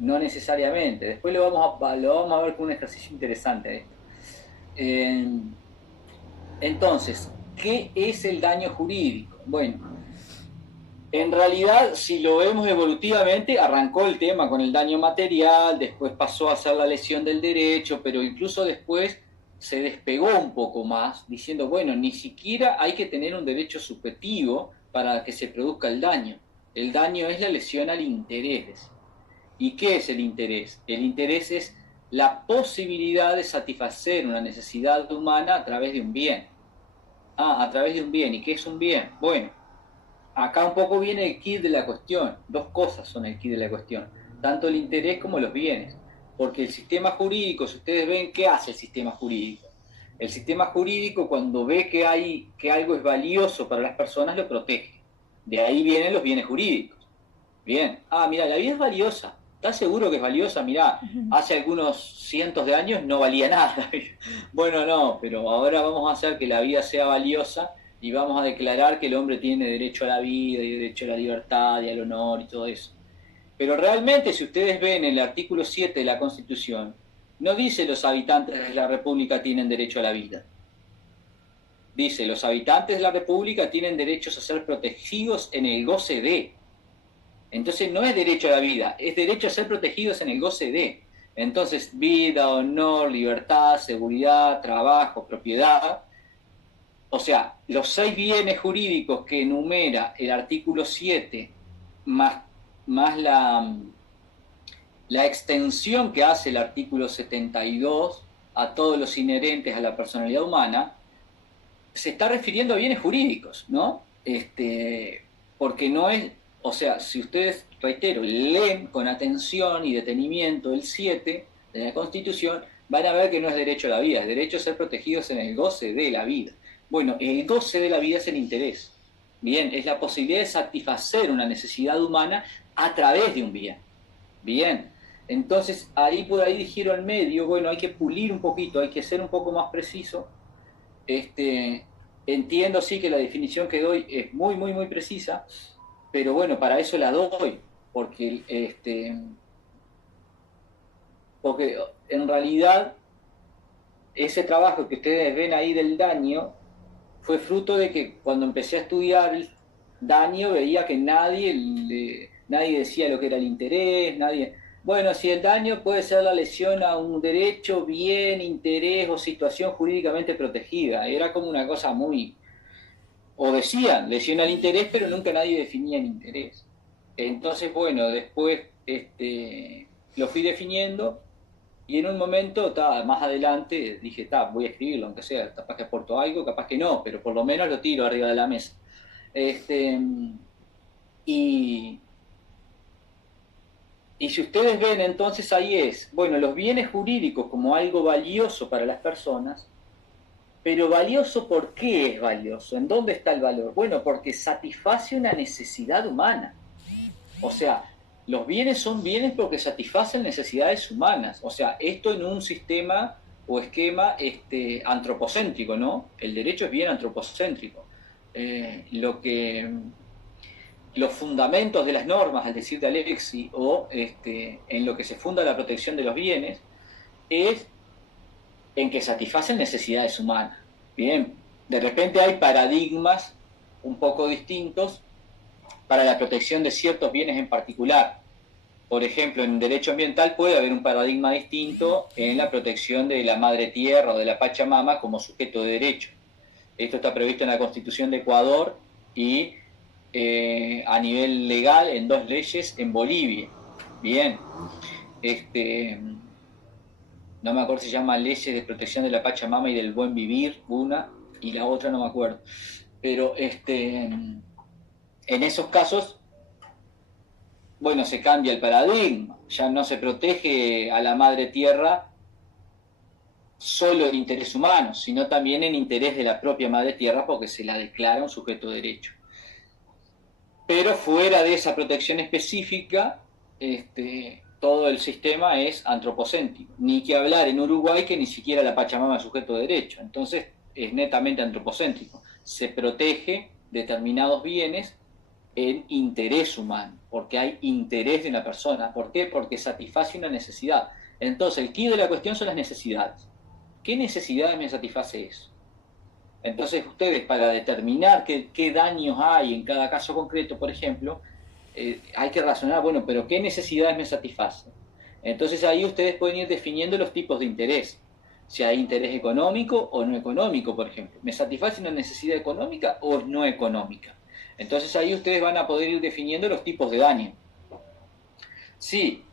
no necesariamente. Después lo vamos a ver con un ejercicio interesante. Entonces, ¿qué es el daño jurídico? Bueno, en realidad, si lo vemos evolutivamente, arrancó el tema con el daño material, después pasó a ser la lesión del derecho, pero incluso después se despegó un poco más, diciendo, bueno, ni siquiera hay que tener un derecho subjetivo para que se produzca el daño. El daño es la lesión al interés. ¿Y qué es el interés? El interés es la posibilidad de satisfacer una necesidad humana a través de un bien. A través de un bien. ¿Y qué es un bien? Bueno, acá un poco viene el quid de la cuestión. 2 cosas son el quid de la cuestión. Tanto el interés como los bienes. Porque el sistema jurídico, si ustedes ven, ¿qué hace el sistema jurídico? El sistema jurídico, cuando ve que algo es valioso para las personas, lo protege. De ahí vienen los bienes jurídicos. Bien. Mira, la vida es valiosa. ¿Estás seguro que es valiosa? Mirá, hace algunos cientos de años no valía nada. Bueno, no, pero ahora vamos a hacer que la vida sea valiosa y vamos a declarar que el hombre tiene derecho a la vida y derecho a la libertad y al honor y todo eso. Pero realmente, si ustedes ven el artículo 7 de la Constitución, no dice los habitantes de la República tienen derecho a la vida. Dice, los habitantes de la República tienen derechos a ser protegidos en el goce de. Entonces no es derecho a la vida, es derecho a ser protegidos en el goce de. Entonces, vida, honor, libertad, seguridad, trabajo, propiedad. O sea, los 6 bienes jurídicos que enumera el artículo 7, más la extensión que hace el artículo 72 a todos los inherentes a la personalidad humana, se está refiriendo a bienes jurídicos, ¿no? Porque no es... O sea, si ustedes, reitero, leen con atención y detenimiento el 7 de la Constitución, van a ver que no es derecho a la vida, es derecho a ser protegidos en el goce de la vida. Bueno, el goce de la vida es el interés. Bien, es la posibilidad de satisfacer una necesidad humana a través de un bien. Bien, entonces por ahí dijeron medio, bueno, hay que pulir un poquito, hay que ser un poco más preciso. Entiendo sí que la definición que doy es muy, muy, muy precisa, pero bueno, para eso la doy, porque en realidad ese trabajo que ustedes ven ahí del daño fue fruto de que cuando empecé a estudiar el daño veía que nadie decía lo que era el interés, Bueno, si el daño puede ser la lesión a un derecho, bien, interés o situación jurídicamente protegida. Era como una cosa muy... O decían, lesión al interés, pero nunca nadie definía el interés. Entonces, bueno, después lo fui definiendo y en un momento, más adelante, dije, voy a escribirlo, aunque sea, capaz que aporto algo, capaz que no, pero por lo menos lo tiro arriba de la mesa. Y si ustedes ven, entonces ahí es, bueno, los bienes jurídicos como algo valioso para las personas, pero valioso, ¿por qué es valioso? ¿En dónde está el valor? Bueno, porque satisface una necesidad humana. O sea, los bienes son bienes porque satisfacen necesidades humanas. O sea, esto en un sistema o esquema antropocéntrico, ¿no? El derecho es bien antropocéntrico. Los fundamentos de las normas, al decir de Alexi, o en lo que se funda la protección de los bienes, es en que satisfacen necesidades humanas. Bien, de repente hay paradigmas un poco distintos para la protección de ciertos bienes en particular. Por ejemplo, en derecho ambiental puede haber un paradigma distinto en la protección de la madre tierra o de la Pachamama como sujeto de derecho. Esto está previsto en la Constitución de Ecuador y a nivel legal en 2 leyes en Bolivia. Bien, no me acuerdo si se llama Leyes de Protección de la Pachamama y del Buen Vivir, una, y la otra no me acuerdo. Pero en esos casos, bueno, se cambia el paradigma, ya no se protege a la madre tierra solo en interés humano, sino también en interés de la propia madre tierra porque se la declara un sujeto de derecho. Pero fuera de esa protección específica, todo el sistema es antropocéntrico. Ni que hablar en Uruguay que ni siquiera la Pachamama es sujeto de derecho. Entonces es netamente antropocéntrico. Se protege determinados bienes en interés humano, porque hay interés de una persona. ¿Por qué? Porque satisface una necesidad. Entonces el quid de la cuestión son las necesidades. ¿Qué necesidades me satisface eso? Entonces ustedes, para determinar qué daños hay en cada caso concreto, por ejemplo, hay que razonar, bueno, pero ¿qué necesidades me satisfacen? Entonces ahí ustedes pueden ir definiendo los tipos de interés. Si hay interés económico o no económico, por ejemplo. ¿Me satisface una necesidad económica o no económica? Entonces ahí ustedes van a poder ir definiendo los tipos de daño. Sí,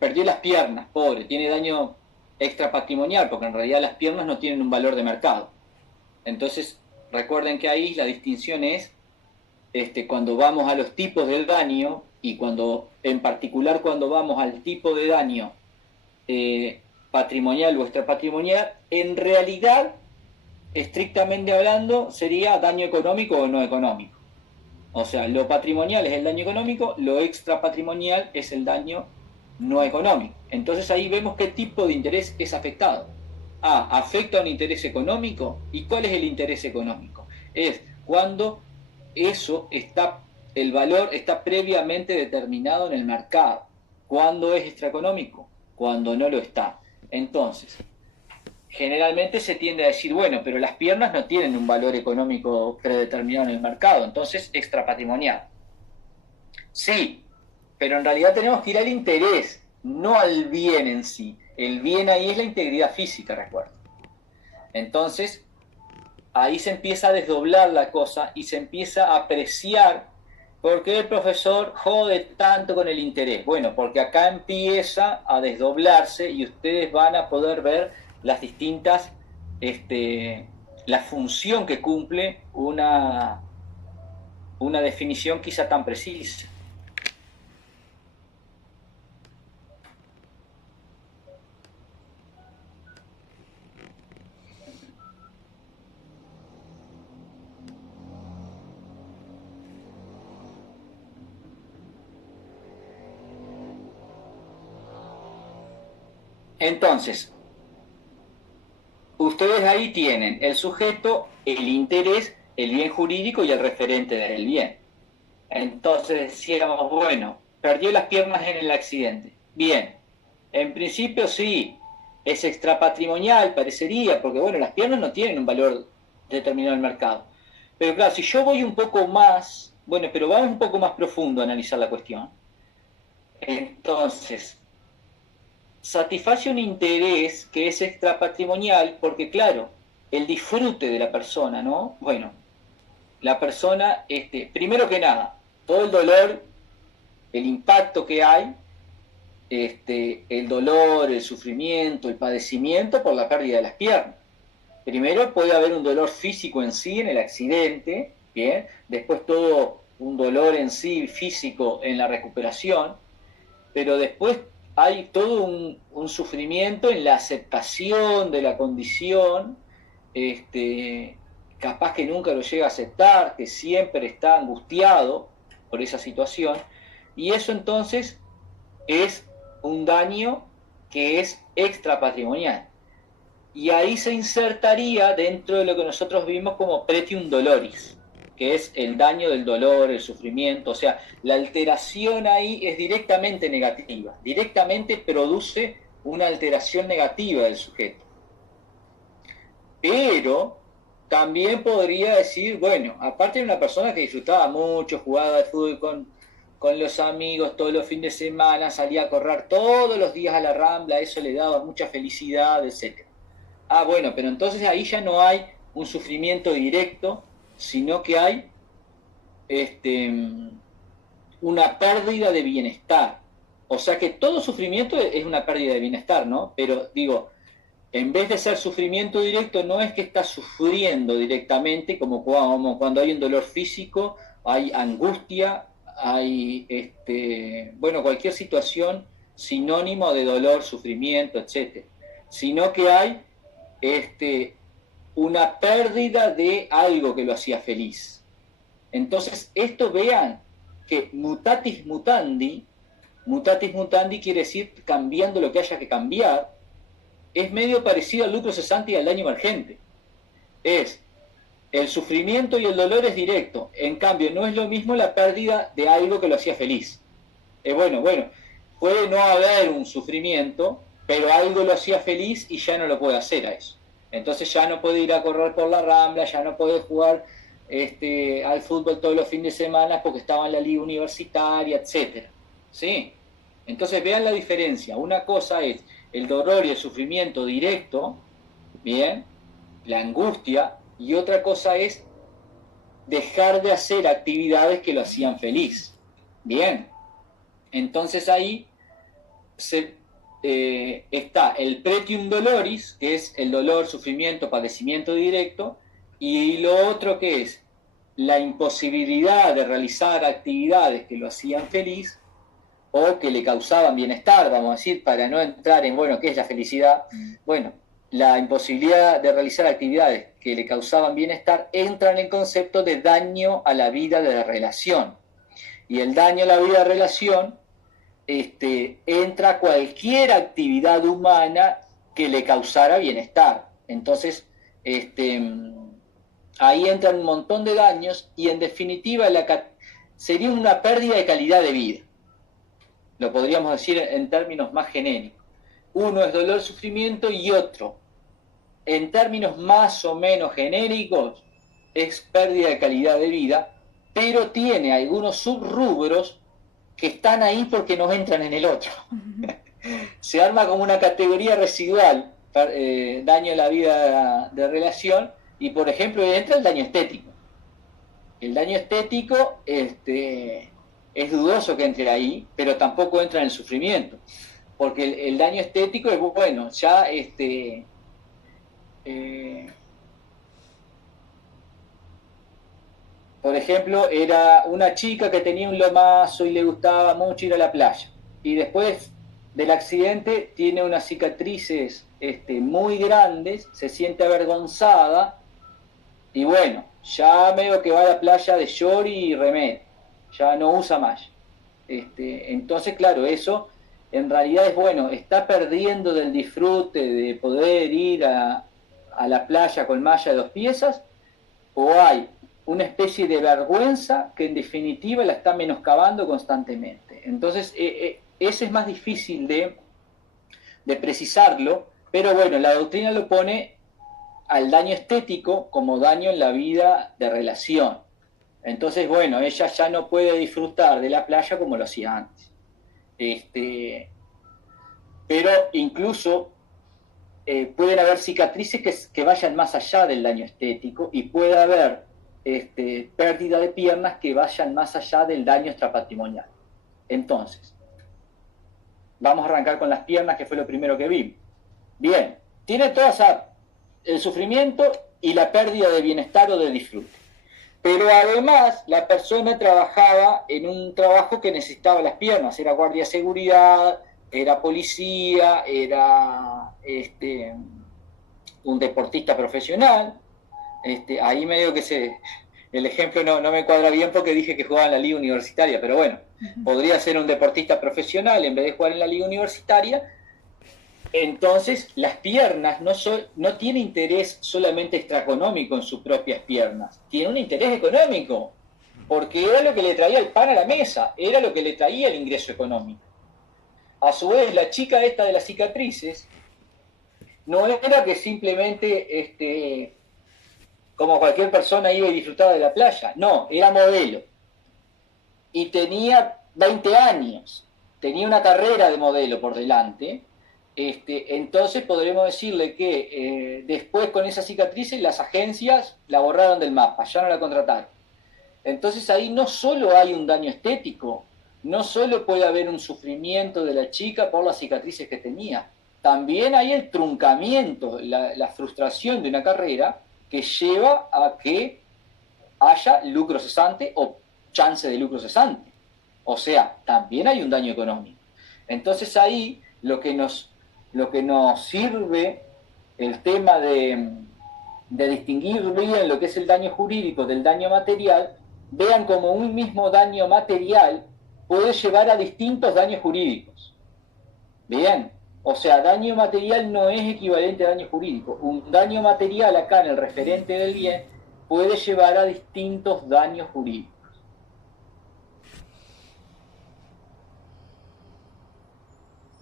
perdió las piernas, pobre, tiene daño extrapatrimonial, porque en realidad las piernas no tienen un valor de mercado. Entonces, recuerden que ahí la distinción es cuando vamos a los tipos del daño y en particular cuando vamos al tipo de daño patrimonial o extrapatrimonial, en realidad, estrictamente hablando, sería daño económico o no económico. O sea, lo patrimonial es el daño económico, lo extrapatrimonial es el daño no económico. Entonces ahí vemos qué tipo de interés es afectado. ¿Afecta a un interés económico? ¿Y cuál es el interés económico? Es cuando el valor está previamente determinado en el mercado. ¿Cuándo es extraeconómico? Cuando no lo está. Entonces, generalmente se tiende a decir, bueno, pero las piernas no tienen un valor económico predeterminado en el mercado, entonces extrapatrimonial. Sí, pero en realidad tenemos que ir al interés, no al bien en sí. El bien ahí es la integridad física, recuerdo. Entonces, ahí se empieza a desdoblar la cosa y se empieza a apreciar por qué el profesor jode tanto con el interés. Bueno, porque acá empieza a desdoblarse y ustedes van a poder ver las distintas, la función que cumple una definición quizá tan precisa. Entonces, ustedes ahí tienen el sujeto, el interés, el bien jurídico y el referente del bien. Entonces decíamos, bueno, perdió las piernas en el accidente. Bien, en principio sí, es extrapatrimonial, parecería, porque bueno, las piernas no tienen un valor determinado en el mercado. Pero claro, si yo voy un poco más, bueno, pero vamos un poco más profundo a analizar la cuestión. Entonces, satisface un interés que es extrapatrimonial, porque claro, el disfrute de la persona, ¿no? Bueno, la persona, primero que nada, todo el dolor, el impacto que hay, el dolor, el sufrimiento, el padecimiento por la pérdida de las piernas. Primero puede haber un dolor físico en sí, en el accidente, ¿bien? Después todo un dolor en sí físico en la recuperación, pero después hay todo un sufrimiento en la aceptación de la condición, capaz que nunca lo llega a aceptar, que siempre está angustiado por esa situación, y eso entonces es un daño que es extrapatrimonial. Y ahí se insertaría dentro de lo que nosotros vimos como pretium doloris, que es el daño del dolor, el sufrimiento, o sea, la alteración ahí es directamente negativa, directamente produce una alteración negativa del sujeto. Pero también podría decir, bueno, aparte de una persona que disfrutaba mucho, jugaba al fútbol con los amigos todos los fines de semana, salía a correr todos los días a la Rambla, eso le daba mucha felicidad, etc. Ah, bueno, pero entonces ahí ya no hay un sufrimiento directo, sino que hay una pérdida de bienestar. O sea que todo sufrimiento es una pérdida de bienestar, ¿no? Pero digo, en vez de ser sufrimiento directo, no es que estás sufriendo directamente, como cuando hay un dolor físico, hay angustia, hay, bueno, cualquier situación sinónimo de dolor, sufrimiento, etc. Sino que hay una pérdida de algo que lo hacía feliz. Entonces, esto vean que mutatis mutandi quiere decir cambiando lo que haya que cambiar, es medio parecido al lucro cesante y al daño emergente. Es el sufrimiento y el dolor es directo, en cambio no es lo mismo la pérdida de algo que lo hacía feliz. Bueno, puede no haber un sufrimiento, pero algo lo hacía feliz y ya no lo puede hacer a eso. Entonces ya no puede ir a correr por la Rambla, ya no puede jugar al fútbol todos los fines de semana porque estaba en la liga universitaria, etc. ¿Sí? Entonces vean la diferencia. Una cosa es el dolor y el sufrimiento directo, ¿bien? La angustia, y otra cosa es dejar de hacer actividades que lo hacían feliz. Bien. Entonces ahí está el pretium doloris, que es el dolor, sufrimiento, padecimiento directo, y lo otro que es la imposibilidad de realizar actividades que lo hacían feliz o que le causaban bienestar, vamos a decir, para no entrar en, bueno, ¿qué es la felicidad? Bueno, la imposibilidad de realizar actividades que le causaban bienestar entra en el concepto de daño a la vida de la relación. Y el daño a la vida de relación entra cualquier actividad humana que le causara bienestar. Entonces, ahí entran un montón de daños y en definitiva sería una pérdida de calidad de vida. Lo podríamos decir en términos más genéricos. Uno es dolor, sufrimiento y otro, en términos más o menos genéricos, es pérdida de calidad de vida, pero tiene algunos subrubros que están ahí porque no entran en el otro. Se arma como una categoría residual, daño a la vida de relación, y por ejemplo entra el daño estético. El daño estético es dudoso que entre ahí, pero tampoco entra en el sufrimiento, porque el daño estético es, bueno, ya por ejemplo, era una chica que tenía un lomazo y le gustaba mucho ir a la playa, y después del accidente tiene unas cicatrices muy grandes, se siente avergonzada, y bueno, ya medio que va a la playa de short y remera, ya no usa malla. Entonces, claro, eso en realidad es, bueno, está perdiendo del disfrute de poder ir a la playa con malla de 2 piezas, o hay una especie de vergüenza que en definitiva la está menoscabando constantemente. Entonces, ese es más difícil de precisarlo, pero bueno, la doctrina lo pone al daño estético como daño en la vida de relación. Entonces, bueno, ella ya no puede disfrutar de la playa como lo hacía antes. pero incluso pueden haber cicatrices que vayan más allá del daño estético y puede haber pérdida de piernas que vayan más allá del daño extrapatrimonial. Entonces, vamos a arrancar con las piernas, que fue lo primero que vimos. Bien, tiene todo el sufrimiento y la pérdida de bienestar o de disfrute. Pero además, la persona trabajaba en un trabajo que necesitaba las piernas, era guardia de seguridad, era policía, era un deportista profesional. Ahí medio que el ejemplo no me cuadra bien porque dije que jugaba en la liga universitaria, pero bueno, podría ser un deportista profesional en vez de jugar en la liga universitaria. Entonces, las piernas no tiene interés solamente extraeconómico en sus propias piernas, tiene un interés económico, porque era lo que le traía el pan a la mesa, era lo que le traía el ingreso económico. A su vez, la chica esta de las cicatrices no era que simplemente como cualquier persona iba y disfrutaba de la playa, no, era modelo. Y tenía 20 años, tenía una carrera de modelo por delante. Entonces podremos decirle que después con esas cicatrices las agencias la borraron del mapa, ya no la contrataron. Entonces ahí no solo hay un daño estético, no solo puede haber un sufrimiento de la chica por las cicatrices que tenía, también hay el truncamiento, la frustración de una carrera que lleva a que haya lucro cesante o chance de lucro cesante. O sea, también hay un daño económico. Entonces ahí lo que nos sirve el tema de distinguir bien lo que es el daño jurídico del daño material, vean como un mismo daño material puede llevar a distintos daños jurídicos. Bien, o sea, daño material no es equivalente a daño jurídico. Un daño material acá en el referente del bien puede llevar a distintos daños jurídicos.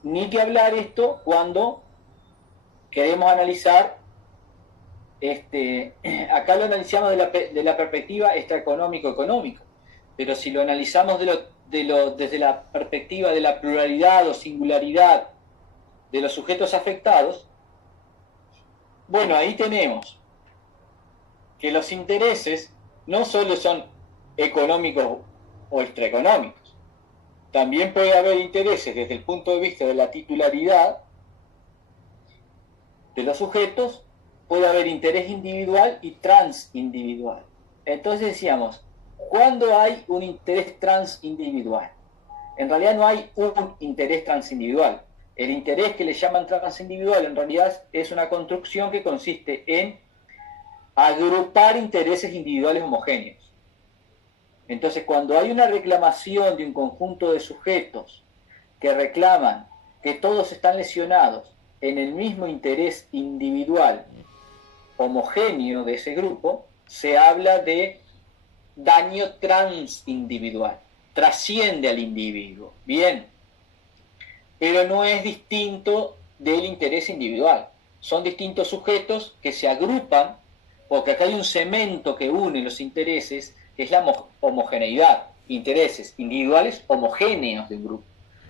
Ni que hablar esto cuando queremos analizar, acá lo analizamos de la perspectiva extraeconómico-económico, pero si lo analizamos desde la perspectiva de la pluralidad o singularidad de los sujetos afectados, bueno, ahí tenemos que los intereses no solo son económicos o extraeconómicos, también puede haber intereses desde el punto de vista de la titularidad de los sujetos, puede haber interés individual y transindividual. Entonces decíamos, ¿cuándo hay un interés transindividual? En realidad no hay un interés transindividual. El interés que le llaman transindividual en realidad es una construcción que consiste en agrupar intereses individuales homogéneos. Entonces, cuando hay una reclamación de un conjunto de sujetos que reclaman que todos están lesionados en el mismo interés individual homogéneo de ese grupo, se habla de daño transindividual, trasciende al individuo. Bien, pero no es distinto del interés individual. Son distintos sujetos que se agrupan, porque acá hay un cemento que une los intereses, que es la homogeneidad, intereses individuales homogéneos de un grupo.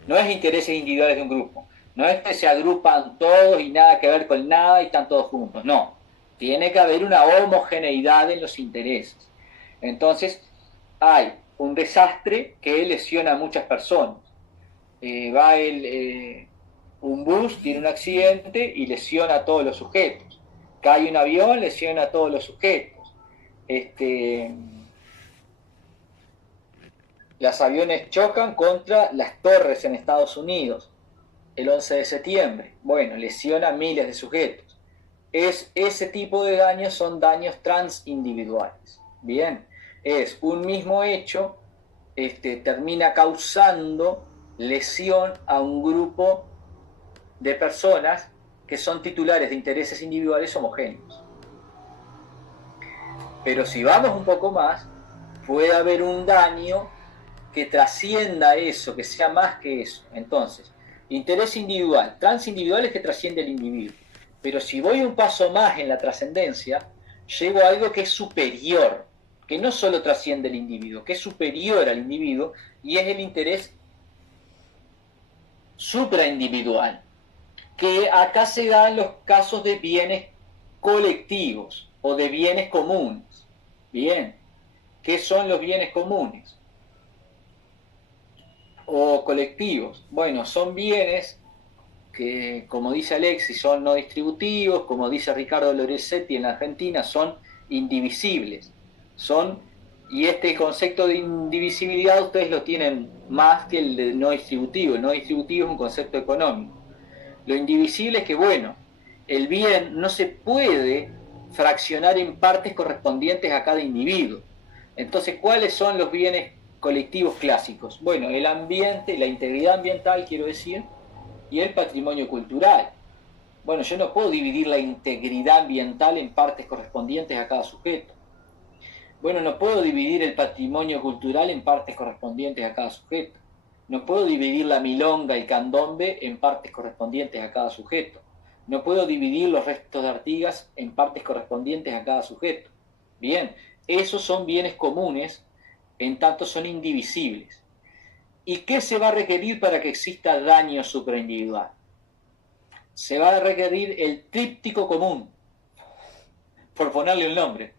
No es intereses individuales de un grupo, no es que se agrupan todos y nada que ver con nada y están todos juntos, no. Tiene que haber una homogeneidad en los intereses. Entonces, hay un desastre que lesiona a muchas personas. Un bus, tiene un accidente y lesiona a todos los sujetos. Cae un avión, lesiona a todos los sujetos. Los aviones chocan contra las torres en Estados Unidos el 11 de septiembre. Bueno, lesiona a miles de sujetos. Ese tipo de daños son daños transindividuales. Bien, es un mismo hecho, termina causando lesión a un grupo de personas que son titulares de intereses individuales homogéneos. Pero si vamos un poco más, puede haber un daño que trascienda eso, que sea más que eso. Entonces, interés individual, transindividual es que trasciende el individuo. Pero si voy un paso más en la trascendencia, llego a algo que es superior, que no solo trasciende el individuo, que es superior al individuo, y es el interés supraindividual. que acá se dan los casos de bienes colectivos o de bienes comunes. Bien, ¿qué son los bienes comunes o colectivos? Bueno, son bienes que, como dice Alexis, son no distributivos, como dice Ricardo Lorenzetti en la Argentina, son indivisibles. Y este concepto de indivisibilidad ustedes lo tienen más que el de no distributivo. El no distributivo es un concepto económico. Lo indivisible es que, bueno, el bien no se puede fraccionar en partes correspondientes a cada individuo. Entonces, ¿cuáles son los bienes colectivos clásicos? Bueno, el ambiente, la integridad ambiental, quiero decir, y el patrimonio cultural. Bueno, yo no puedo dividir la integridad ambiental en partes correspondientes a cada sujeto. Bueno, no puedo dividir el patrimonio cultural en partes correspondientes a cada sujeto. No puedo dividir la milonga y candombe en partes correspondientes a cada sujeto. No puedo dividir los restos de Artigas en partes correspondientes a cada sujeto. Bien, esos son bienes comunes, en tanto son indivisibles. ¿Y qué se va a requerir para que exista daño supraindividual? Se va a requerir el tríptico común, por ponerle un nombre.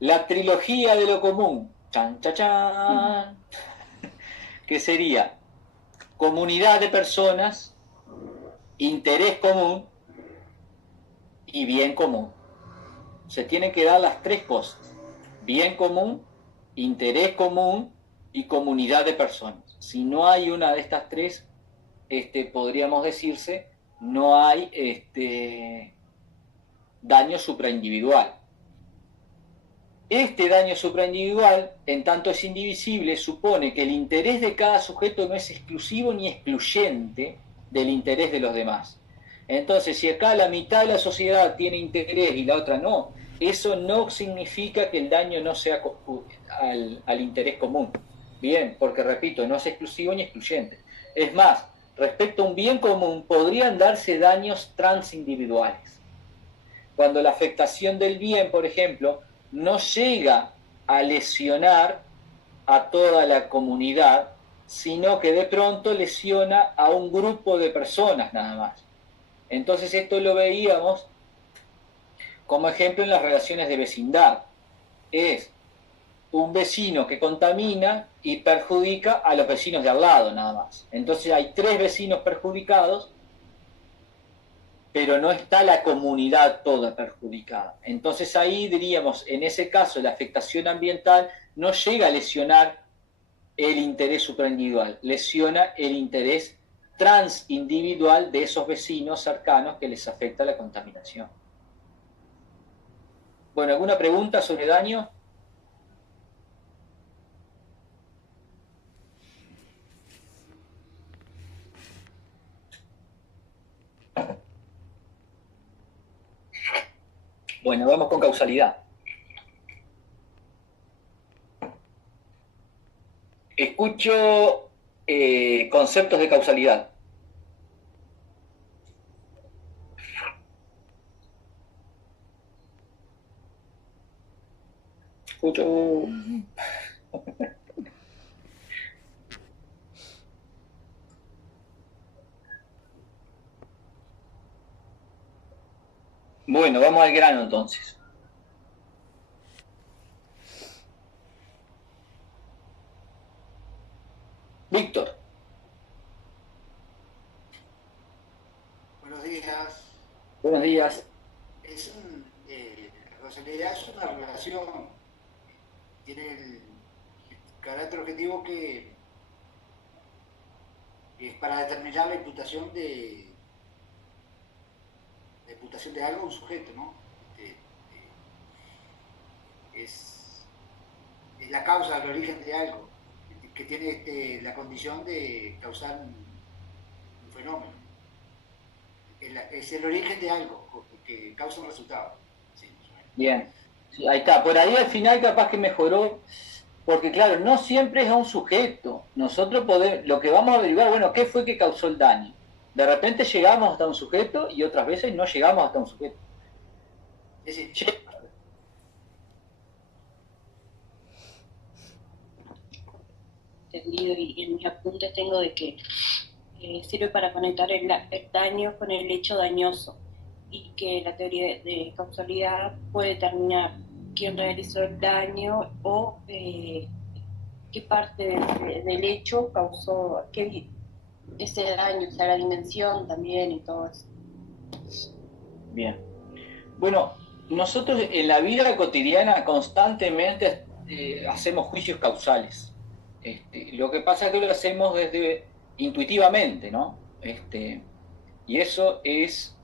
La trilogía de lo común, chan, chan, chan, que sería comunidad de personas, interés común y bien común. Se tienen que dar las tres cosas: bien común, interés común y comunidad de personas. Si no hay una de estas tres, podríamos decirse, no hay daño supraindividual. Este daño supraindividual, en tanto es indivisible, supone que el interés de cada sujeto no es exclusivo ni excluyente del interés de los demás. Entonces, si acá la mitad de la sociedad tiene interés y la otra no, eso no significa que el daño no sea al interés común. Bien, porque repito, no es exclusivo ni excluyente. Es más, respecto a un bien común, podrían darse daños transindividuales. Cuando la afectación del bien, por ejemplo, no llega a lesionar a toda la comunidad, sino que de pronto lesiona a un grupo de personas nada más. Entonces esto lo veíamos como ejemplo en las relaciones de vecindad. Es un vecino que contamina y perjudica a los vecinos de al lado nada más. Entonces hay 3 vecinos perjudicados, pero no está la comunidad toda perjudicada. Entonces ahí diríamos, en ese caso, la afectación ambiental no llega a lesionar el interés supraindividual, lesiona el interés transindividual de esos vecinos cercanos que les afecta la contaminación. Bueno, ¿alguna pregunta sobre daño? Bueno, vamos con causalidad. Escucho conceptos de causalidad. Escucho... Bueno, vamos al grano entonces. Víctor. Buenos días. Buenos días. La causalidad es una relación, tiene el carácter objetivo que es para determinar la imputación de algo a un sujeto, ¿no? Es la causa, el origen de algo, que tiene la condición de causar un fenómeno. Es el origen de algo que causa un resultado. Sí, bien, sí, ahí está. Por ahí al final capaz que mejoró, porque claro, no siempre es a un sujeto. Nosotros podemos, lo que vamos a averiguar, bueno, ¿qué fue que causó el daño? De repente llegamos hasta un sujeto y otras veces no llegamos hasta un sujeto. Es decir, entendido, y en mis apuntes tengo de que sirve para conectar el daño con el hecho dañoso, y que la teoría de causalidad puede determinar quién realizó el daño o qué parte del hecho causó ese daño, o sea, la dimensión también y todo eso. Bien. Bueno, nosotros en la vida cotidiana constantemente hacemos juicios causales. Lo que pasa es que lo hacemos desde intuitivamente, ¿no? Y eso es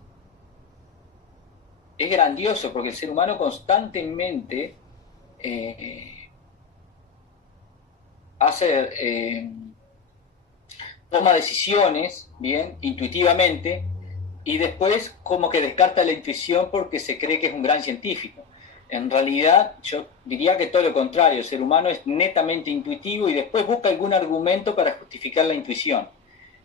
grandioso, porque el ser humano constantemente toma decisiones, bien, intuitivamente, y después como que descarta la intuición porque se cree que es un gran científico. En realidad, yo diría que todo lo contrario, el ser humano es netamente intuitivo y después busca algún argumento para justificar la intuición.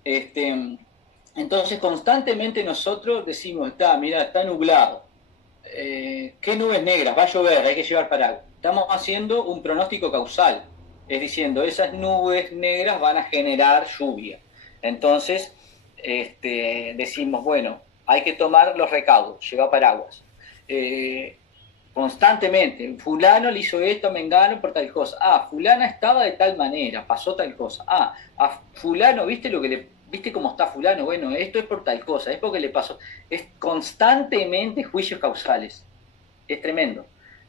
Entonces, constantemente nosotros decimos, mira, está nublado. ¿Qué nubes negras? Va a llover, hay que llevar paraguas. Estamos haciendo un pronóstico causal, es diciendo, esas nubes negras van a generar lluvia. Entonces, decimos, bueno, hay que tomar los recaudos, lleva paraguas. Constantemente, fulano le hizo esto, mengano por tal cosa. Fulana estaba de tal manera, pasó tal cosa. A fulano, ¿viste cómo está fulano? Bueno, esto es por tal cosa, es porque le pasó. Es constantemente juicios causales. Es tremendo.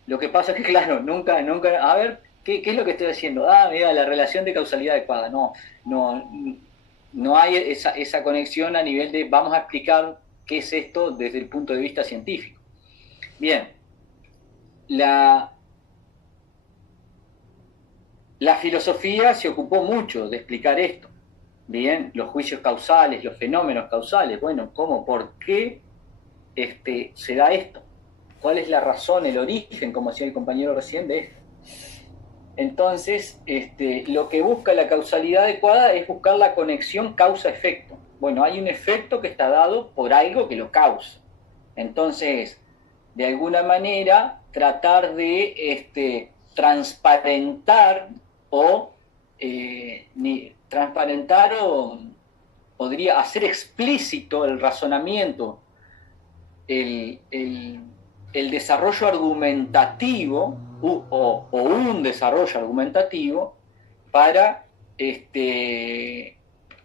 Lo que pasa es que, claro, nunca, a ver, ¿qué es lo que estoy haciendo? Mira, la relación de causalidad adecuada. No hay esa conexión a nivel de vamos a explicar qué es esto desde el punto de vista científico. Bien, la filosofía se ocupó mucho de explicar esto. Bien, los juicios causales, los fenómenos causales. Bueno, ¿cómo? ¿Por qué se da esto? ¿Cuál es la razón, el origen, como decía el compañero recién, de esto? Entonces, lo que busca la causalidad adecuada es buscar la conexión causa-efecto. Bueno, hay un efecto que está dado por algo que lo causa. Entonces, de alguna manera, tratar de transparentar o podría hacer explícito el razonamiento, el desarrollo argumentativo o un desarrollo argumentativo para que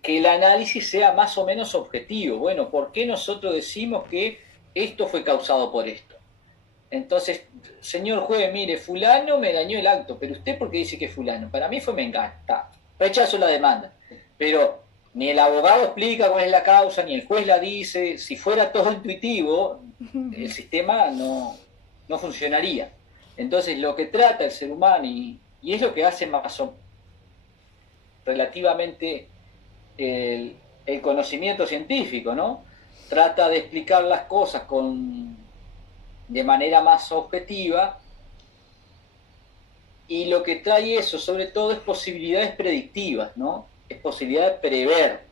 el análisis sea más o menos objetivo. Bueno, ¿por qué nosotros decimos que esto fue causado por esto? Entonces, señor juez, mire, fulano me dañó el acto, pero usted ¿por qué dice que fulano? Para mí fue mengano, rechazo la demanda. Pero ni el abogado explica cuál es la causa, ni el juez la dice. Si fuera todo intuitivo, el sistema no funcionaría. Entonces, lo que trata el ser humano, y es lo que hace más relativamente el conocimiento científico, ¿no? Trata de explicar las cosas de manera más objetiva, y lo que trae eso, sobre todo, es posibilidades predictivas, ¿no? Es posibilidad de prever.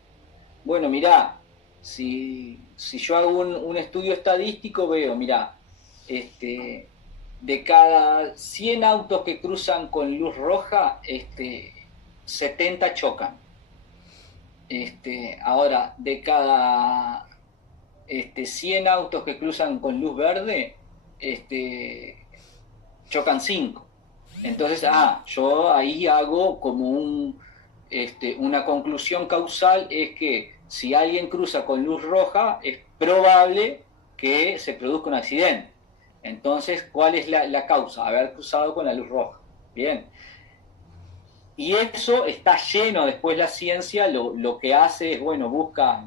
Bueno, mirá, si yo hago un estudio estadístico, veo, mirá, de cada 100 autos que cruzan con luz roja, 70 chocan. Ahora, de cada 100 autos que cruzan con luz verde, chocan 5. Entonces, yo ahí hago como una conclusión causal, es que si alguien cruza con luz roja, es probable que se produzca un accidente. Entonces, ¿cuál es la causa? Haber cruzado con la luz roja. Bien. Y eso está lleno, después la ciencia lo que hace es, bueno, busca.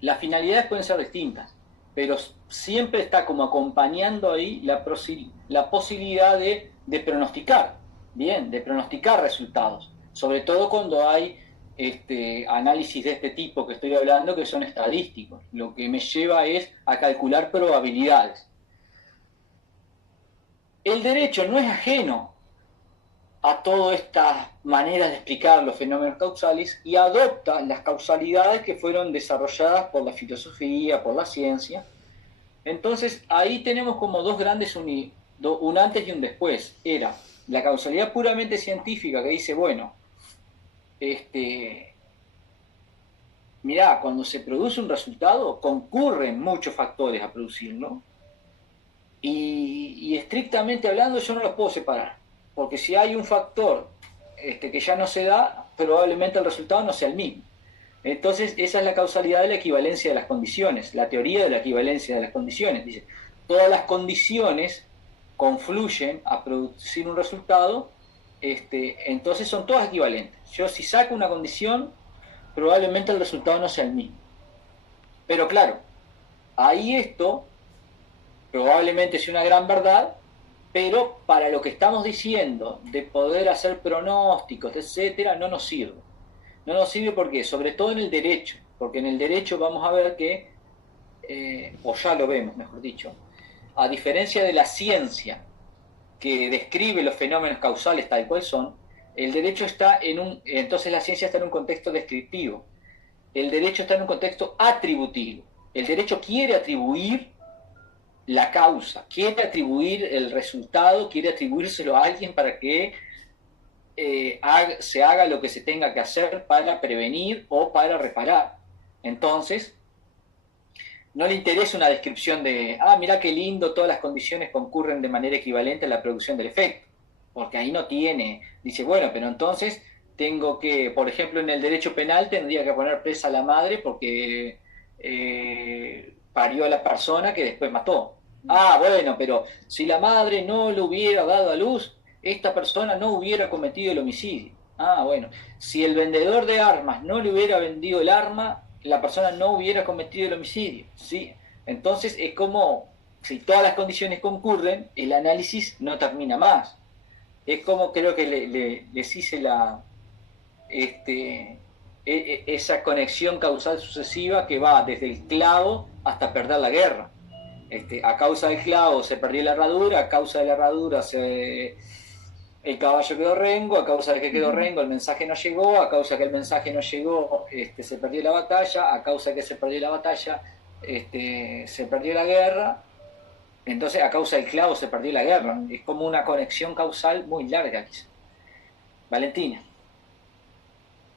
Las finalidades pueden ser distintas, pero siempre está como acompañando ahí la posibilidad de pronosticar, bien, de pronosticar resultados, sobre todo cuando hay análisis de este tipo que estoy hablando, que son estadísticos. Lo que me lleva es a calcular probabilidades. El derecho no es ajeno a todas estas maneras de explicar los fenómenos causales y adopta las causalidades que fueron desarrolladas por la filosofía, por la ciencia. Entonces ahí tenemos como dos grandes un antes y un después. Era la causalidad puramente científica, que dice, bueno, mirá, cuando se produce un resultado, concurren muchos factores a producirlo, y estrictamente hablando yo no los puedo separar, porque si hay un factor que ya no se da, probablemente el resultado no sea el mismo. Entonces, esa es la causalidad de la equivalencia de las condiciones, la teoría de la equivalencia de las condiciones. Dice, todas las condiciones confluyen a producir un resultado, entonces son todas equivalentes. Yo si saco una condición, probablemente el resultado no sea el mismo. Pero claro, ahí esto probablemente sea una gran verdad, pero para lo que estamos diciendo de poder hacer pronósticos, etcétera, no nos sirve. No nos sirve porque, sobre todo en el derecho, porque en el derecho vamos a ver que, o ya lo vemos, mejor dicho, a diferencia de la ciencia que describe los fenómenos causales tal cual son, el derecho está entonces la ciencia está en un contexto descriptivo, el derecho está en un contexto atributivo. El derecho quiere atribuir la causa, quiere atribuir el resultado, quiere atribuírselo a alguien para que se haga lo que se tenga que hacer para prevenir o para reparar. Entonces, no le interesa una descripción de, mirá qué lindo, todas las condiciones concurren de manera equivalente a la producción del efecto, porque ahí no tiene, dice, bueno, pero entonces tengo que, por ejemplo, en el derecho penal tendría que poner presa a la madre porque parió a la persona que después mató. Bueno, pero si la madre no lo hubiera dado a luz, esta persona no hubiera cometido el homicidio. Bueno, si el vendedor de armas no le hubiera vendido el arma, la persona no hubiera cometido el homicidio, ¿sí? Entonces es como, si todas las condiciones concurren, el análisis no termina más. Es como creo que les hice esa conexión causal sucesiva que va desde el clavo hasta perder la guerra. A causa del clavo se perdió la herradura, a causa de la herradura el caballo quedó rengo, a causa de que quedó rengo el mensaje no llegó, a causa de que el mensaje no llegó se perdió la batalla, a causa de que se perdió la batalla se perdió la guerra. Entonces a causa del clavo se perdió la guerra. Es como una conexión causal muy larga. Valentina.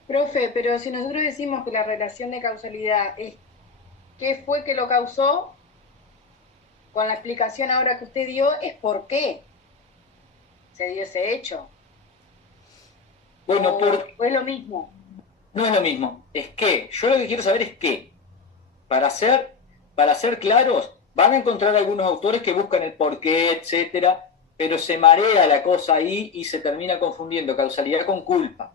Profe, pero si nosotros decimos que la relación de causalidad es qué fue que lo causó, con la explicación ahora que usted dio, es por qué se dio ese hecho. Bueno, ¿O es lo mismo? No es lo mismo, es que, yo lo que quiero saber es qué. Para ser claros, van a encontrar algunos autores que buscan el porqué, etcétera, pero se marea la cosa ahí y se termina confundiendo causalidad con culpa.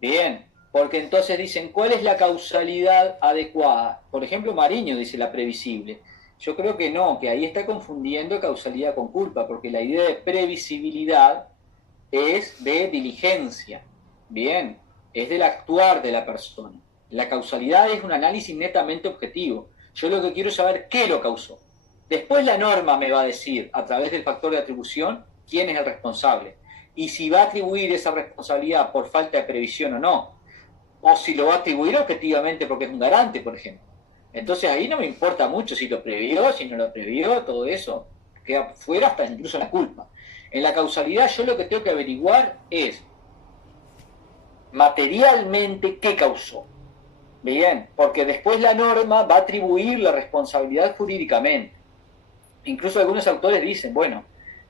Bien, porque entonces dicen, ¿cuál es la causalidad adecuada? Por ejemplo, Mariño dice la previsible. Yo creo que no, que ahí está confundiendo causalidad con culpa, porque la idea de previsibilidad es de diligencia, bien, es del actuar de la persona. La causalidad es un análisis netamente objetivo. Yo lo que quiero es saber qué lo causó. Después la norma me va a decir, a través del factor de atribución, quién es el responsable. Y si va a atribuir esa responsabilidad por falta de previsión o no. O si lo va a atribuir objetivamente porque es un garante, por ejemplo. Entonces ahí no me importa mucho si lo previó, si no lo previó, todo eso queda fuera hasta incluso la culpa. En la causalidad yo lo que tengo que averiguar es materialmente qué causó. Bien, porque después la norma va a atribuir la responsabilidad jurídicamente. Incluso algunos autores dicen, bueno,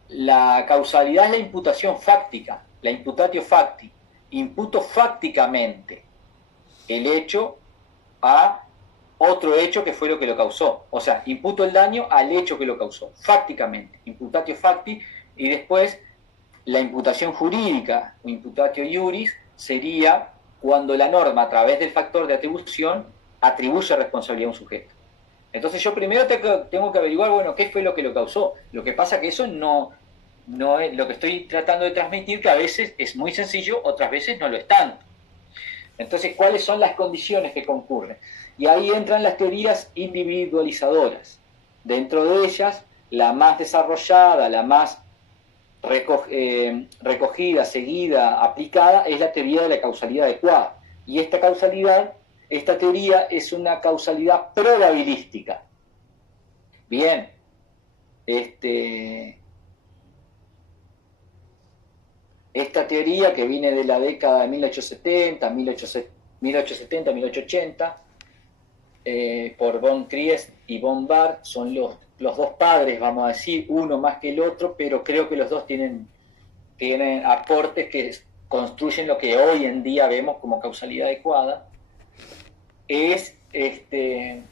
la causalidad es la imputación fáctica, la imputatio facti. Imputo fácticamente el hecho a otro hecho que fue lo que lo causó. O sea, imputo el daño al hecho que lo causó, fácticamente, imputatio facti, y después la imputación jurídica, o imputatio iuris, sería cuando la norma, a través del factor de atribución, atribuye responsabilidad a un sujeto. Entonces yo primero tengo que averiguar, bueno, qué fue lo que lo causó. Lo que pasa que eso no es lo que estoy tratando de transmitir, que a veces es muy sencillo, otras veces no lo es tanto. Entonces, ¿cuáles son las condiciones que concurren? Y ahí entran las teorías individualizadoras. Dentro de ellas, la más desarrollada, la más recogida, seguida, aplicada, es la teoría de la causalidad adecuada. Y esta teoría es una causalidad probabilística. Bien, esta teoría que viene de la década de 1870, 1870, 1880, por von Kriest y von Barth, son los dos padres, vamos a decir, uno más que el otro, pero creo que los dos tienen aportes que construyen lo que hoy en día vemos como causalidad adecuada. Es que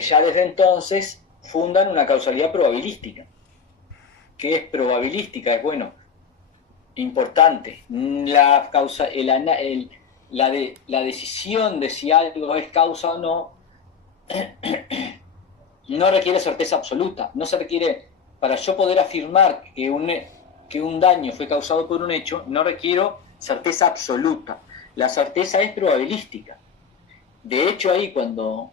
ya desde entonces fundan una causalidad probabilística. ¿Qué es probabilística? Es, bueno, importante. La decisión de si algo es causa o no no requiere certeza absoluta. No se requiere, para yo poder afirmar que un daño fue causado por un hecho, no requiero certeza absoluta. La certeza es probabilística. De hecho, ahí cuando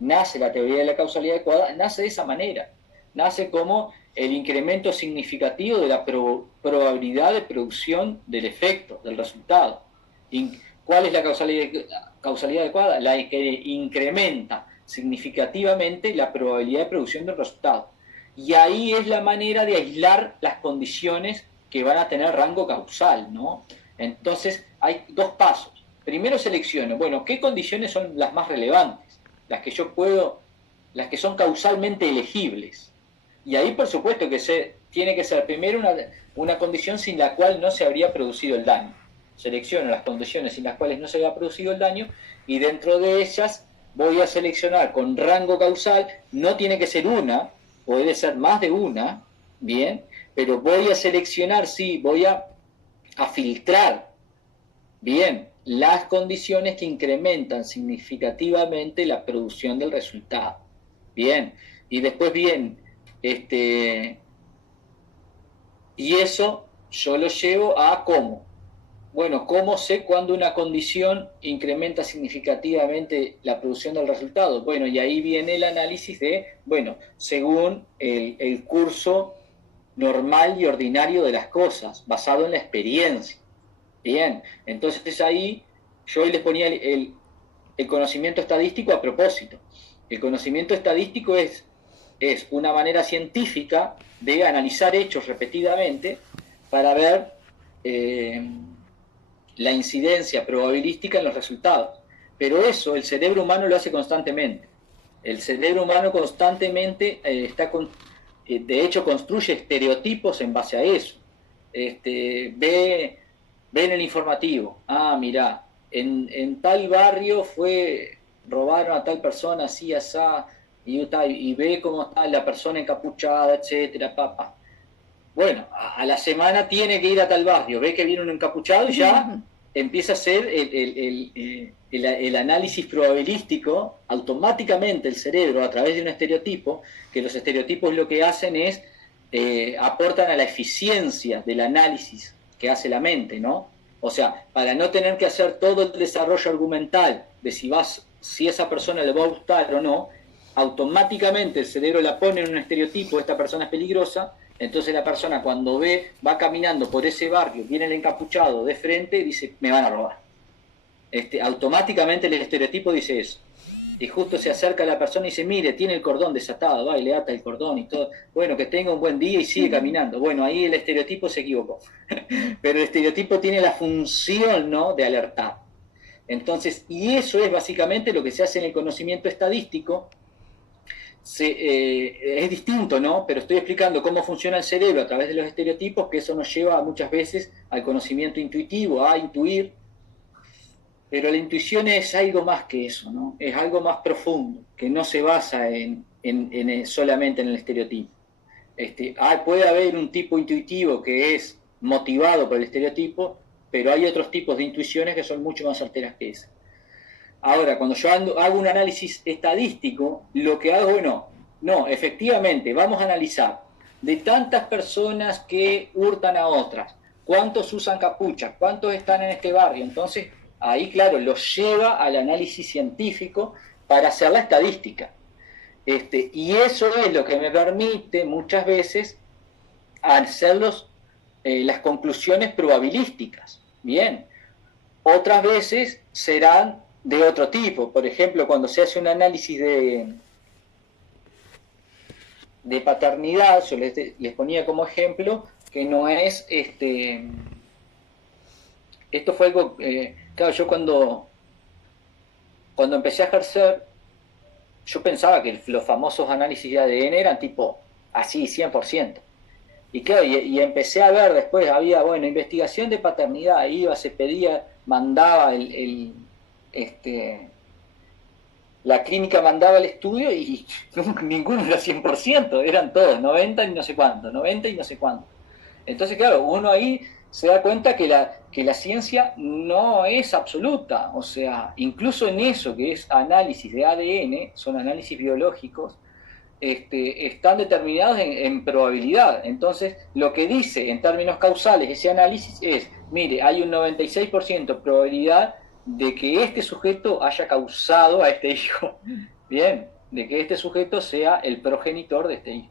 nace la teoría de la causalidad adecuada, nace de esa manera. Nace como el incremento significativo de la probabilidad de producción del efecto, del resultado. ¿Cuál es la causalidad adecuada? La que incrementa significativamente la probabilidad de producción del resultado. Y ahí es la manera de aislar las condiciones que van a tener rango causal, ¿no? Entonces hay dos pasos. Primero selecciono, bueno, ¿qué condiciones son las más relevantes? Las que yo puedo, las que son causalmente elegibles. Y ahí por supuesto que tiene que ser primero una condición sin la cual no se habría producido el daño. Selecciono las condiciones sin las cuales no se había producido el daño y dentro de ellas voy a seleccionar con rango causal, no tiene que ser una, puede ser más de una, bien, pero voy a seleccionar, sí, voy a filtrar, bien, las condiciones que incrementan significativamente la producción del resultado. Bien, y después bien, y eso yo lo llevo a ¿cómo? Bueno, ¿cómo sé cuándo una condición incrementa significativamente la producción del resultado? Bueno, y ahí viene el análisis de, bueno, según el curso normal y ordinario de las cosas, basado en la experiencia. Bien, entonces ahí yo hoy les ponía el conocimiento estadístico a propósito. El conocimiento estadístico es una manera científica de analizar hechos repetidamente para ver la incidencia probabilística en los resultados. Pero eso el cerebro humano lo hace constantemente. El cerebro humano constantemente de hecho construye estereotipos en base a eso. Ve en el informativo, mirá, en tal barrio robaron a tal persona, así, asá, y ve cómo está la persona encapuchada, etcétera, papá. Bueno, a la semana tiene que ir a tal barrio, ve que viene un encapuchado y ya empieza a hacer el análisis probabilístico automáticamente el cerebro a través de un estereotipo, que los estereotipos lo que hacen es aportan a la eficiencia del análisis que hace la mente, ¿no? O sea, para no tener que hacer todo el desarrollo argumental de si esa persona le va a gustar o no, automáticamente el cerebro la pone en un estereotipo, esta persona es peligrosa. Entonces la persona cuando va caminando por ese barrio, viene el encapuchado de frente y dice, me van a robar. Automáticamente el estereotipo dice eso. Y justo se acerca a la persona y dice, mire, tiene el cordón desatado, va y le ata el cordón y todo. Bueno, que tenga un buen día y sigue caminando. Bueno, ahí el estereotipo se equivocó. Pero el estereotipo tiene la función, ¿no?, de alertar. Entonces, y eso es básicamente lo que se hace en el conocimiento estadístico. Es distinto, ¿no? Pero estoy explicando cómo funciona el cerebro a través de los estereotipos, que eso nos lleva muchas veces al conocimiento intuitivo, a intuir. Pero la intuición es algo más que eso, ¿no? Es algo más profundo, que no se basa solamente en el estereotipo. Puede haber un tipo intuitivo que es motivado por el estereotipo, pero hay otros tipos de intuiciones que son mucho más certeras que esa. Ahora, cuando yo hago un análisis estadístico, lo que hago, bueno, no, efectivamente, vamos a analizar de tantas personas que hurtan a otras, cuántos usan capuchas, cuántos están en este barrio. Entonces, ahí, claro, los lleva al análisis científico para hacer la estadística. Y eso es lo que me permite muchas veces hacer las conclusiones probabilísticas. Bien, otras veces serán de otro tipo. Por ejemplo, cuando se hace un análisis de paternidad, yo les ponía como ejemplo que no es, esto fue algo, claro, yo cuando empecé a ejercer, yo pensaba que los famosos análisis de ADN eran tipo así, 100%. Y claro, y empecé a ver después, había, bueno, investigación de paternidad, iba, se pedía, mandaba la clínica mandaba el estudio y ninguno era 100%, eran todos 90 y no sé cuánto, 90 y no sé cuánto. Entonces, claro, uno ahí se da cuenta que la ciencia no es absoluta, o sea, incluso en eso que es análisis de ADN, son análisis biológicos, están determinados en probabilidad. Entonces, lo que dice en términos causales ese análisis es, mire, hay un 96% probabilidad de que este sujeto haya causado a este hijo, bien, de que este sujeto sea el progenitor de este hijo.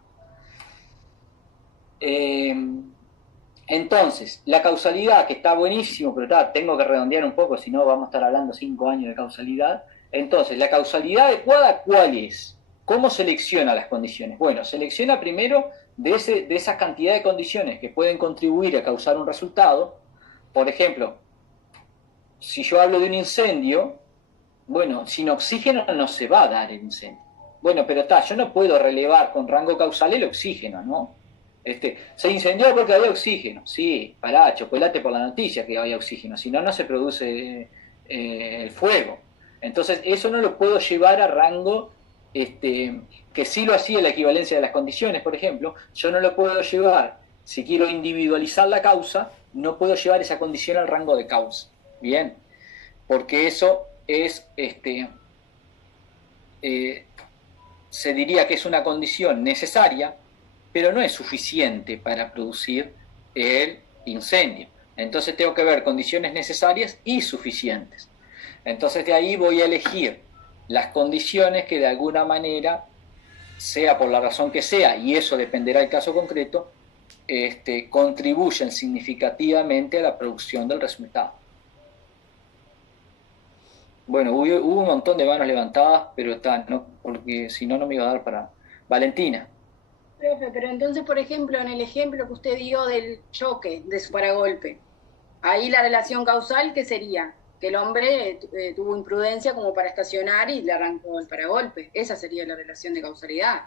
Entonces, la causalidad, que está buenísimo, pero tengo que redondear un poco, si no vamos a estar hablando 5 años de causalidad. Entonces, ¿la causalidad adecuada cuál es? ¿Cómo selecciona las condiciones? Bueno, selecciona primero de esa cantidad de condiciones que pueden contribuir a causar un resultado. Por ejemplo, si yo hablo de un incendio, bueno, sin oxígeno no se va a dar el incendio. Bueno, pero yo no puedo relevar con rango causal el oxígeno, ¿no? Se incendió porque había oxígeno. Sí, pará, chocolate por la noticia que había oxígeno, si no, no se produce el fuego. Entonces, eso no lo puedo llevar a rango, que sí lo hacía la equivalencia de las condiciones, por ejemplo, yo no lo puedo llevar, si quiero individualizar la causa, no puedo llevar esa condición al rango de causa. Bien, porque eso es, se diría que es una condición necesaria, pero no es suficiente para producir el incendio. Entonces tengo que ver condiciones necesarias y suficientes. Entonces de ahí voy a elegir las condiciones que de alguna manera, sea por la razón que sea, y eso dependerá del caso concreto, contribuyen significativamente a la producción del resultado. Bueno, hubo un montón de manos levantadas, pero no, porque si no, no me iba a dar para... Valentina. Profe, pero entonces, por ejemplo, en el ejemplo que usted dio del choque, de su paragolpe, ahí la relación causal, ¿qué sería? Que el hombre tuvo imprudencia como para estacionar y le arrancó el paragolpe. Esa sería la relación de causalidad.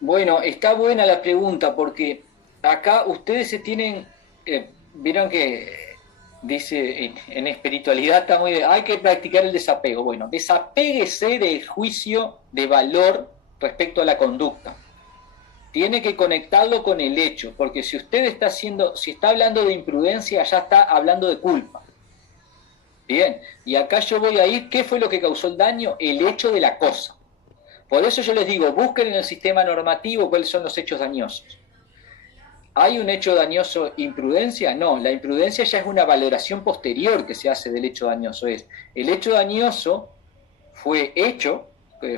Bueno, está buena la pregunta, porque acá ustedes se tienen... vieron que... dice, en espiritualidad está muy hay que practicar el desapego. Bueno, desapéguese del juicio de valor respecto a la conducta. Tiene que conectarlo con el hecho, porque si usted si está hablando de imprudencia, ya está hablando de culpa. Bien, y acá yo voy a ir, ¿qué fue lo que causó el daño? El hecho de la cosa. Por eso yo les digo, busquen en el sistema normativo cuáles son los hechos dañosos. ¿Hay un hecho dañoso imprudencia? No, la imprudencia ya es una valoración posterior que se hace del hecho dañoso. El hecho dañoso fue hecho,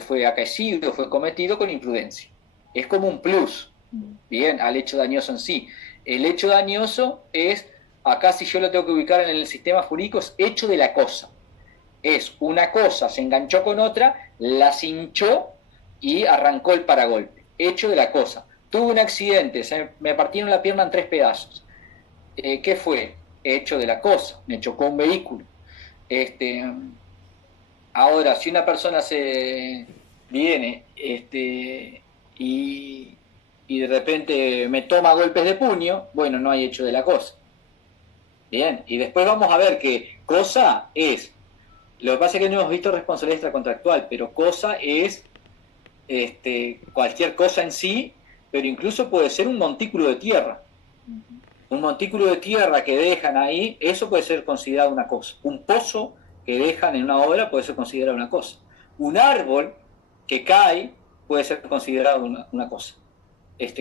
fue acaecido, fue cometido con imprudencia. Es como un plus, bien, al hecho dañoso en sí. El hecho dañoso es, acá si yo lo tengo que ubicar en el sistema jurídico, es hecho de la cosa. Es una cosa, se enganchó con otra, la cinchó y arrancó el paragolpe. Hecho de la cosa. Tuve un accidente, me partieron la pierna en 3 pedazos. ¿Qué fue? Hecho de la cosa, me chocó un vehículo. Ahora, si una persona se viene y de repente me toma golpes de puño, bueno, no hay hecho de la cosa. Bien, y después vamos a ver que cosa es, lo que pasa es que no hemos visto responsabilidad extracontractual, pero cosa es cualquier cosa en sí, pero incluso puede ser un montículo de tierra. Un montículo de tierra que dejan ahí, eso puede ser considerado una cosa. Un pozo que dejan en una obra puede ser considerado una cosa. Un árbol que cae puede ser considerado una cosa.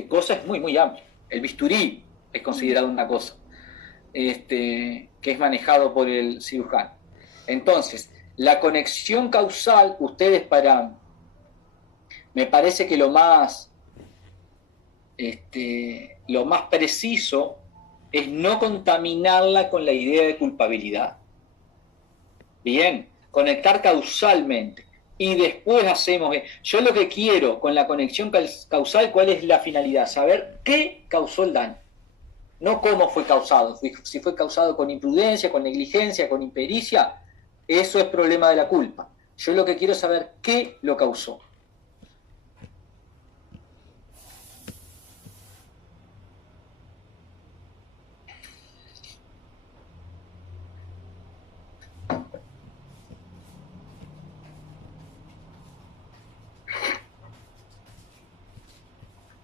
Cosa es muy, muy amplio. El bisturí es considerado una cosa, que es manejado por el cirujano. Entonces, la conexión causal, ustedes me parece que lo más preciso es no contaminarla con la idea de culpabilidad. Bien, conectar causalmente. Y después hacemos... Yo lo que quiero con la conexión causal, ¿cuál es la finalidad? Saber qué causó el daño. no cómo fue causado. Si fue causado con imprudencia, con negligencia, con impericia, eso es problema de la culpa. Yo lo que quiero es saber qué lo causó.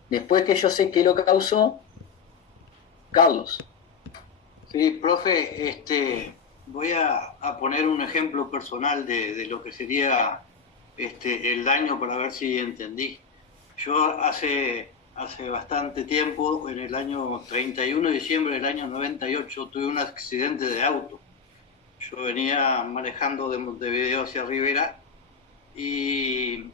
Después que yo sé qué lo causó, Carlos. Sí, profe, voy a poner un ejemplo personal de lo que sería el daño para ver si entendí. Yo hace bastante tiempo, en el año 31 de diciembre del año 98, tuve un accidente de auto. Yo venía manejando de Montevideo hacia Rivera y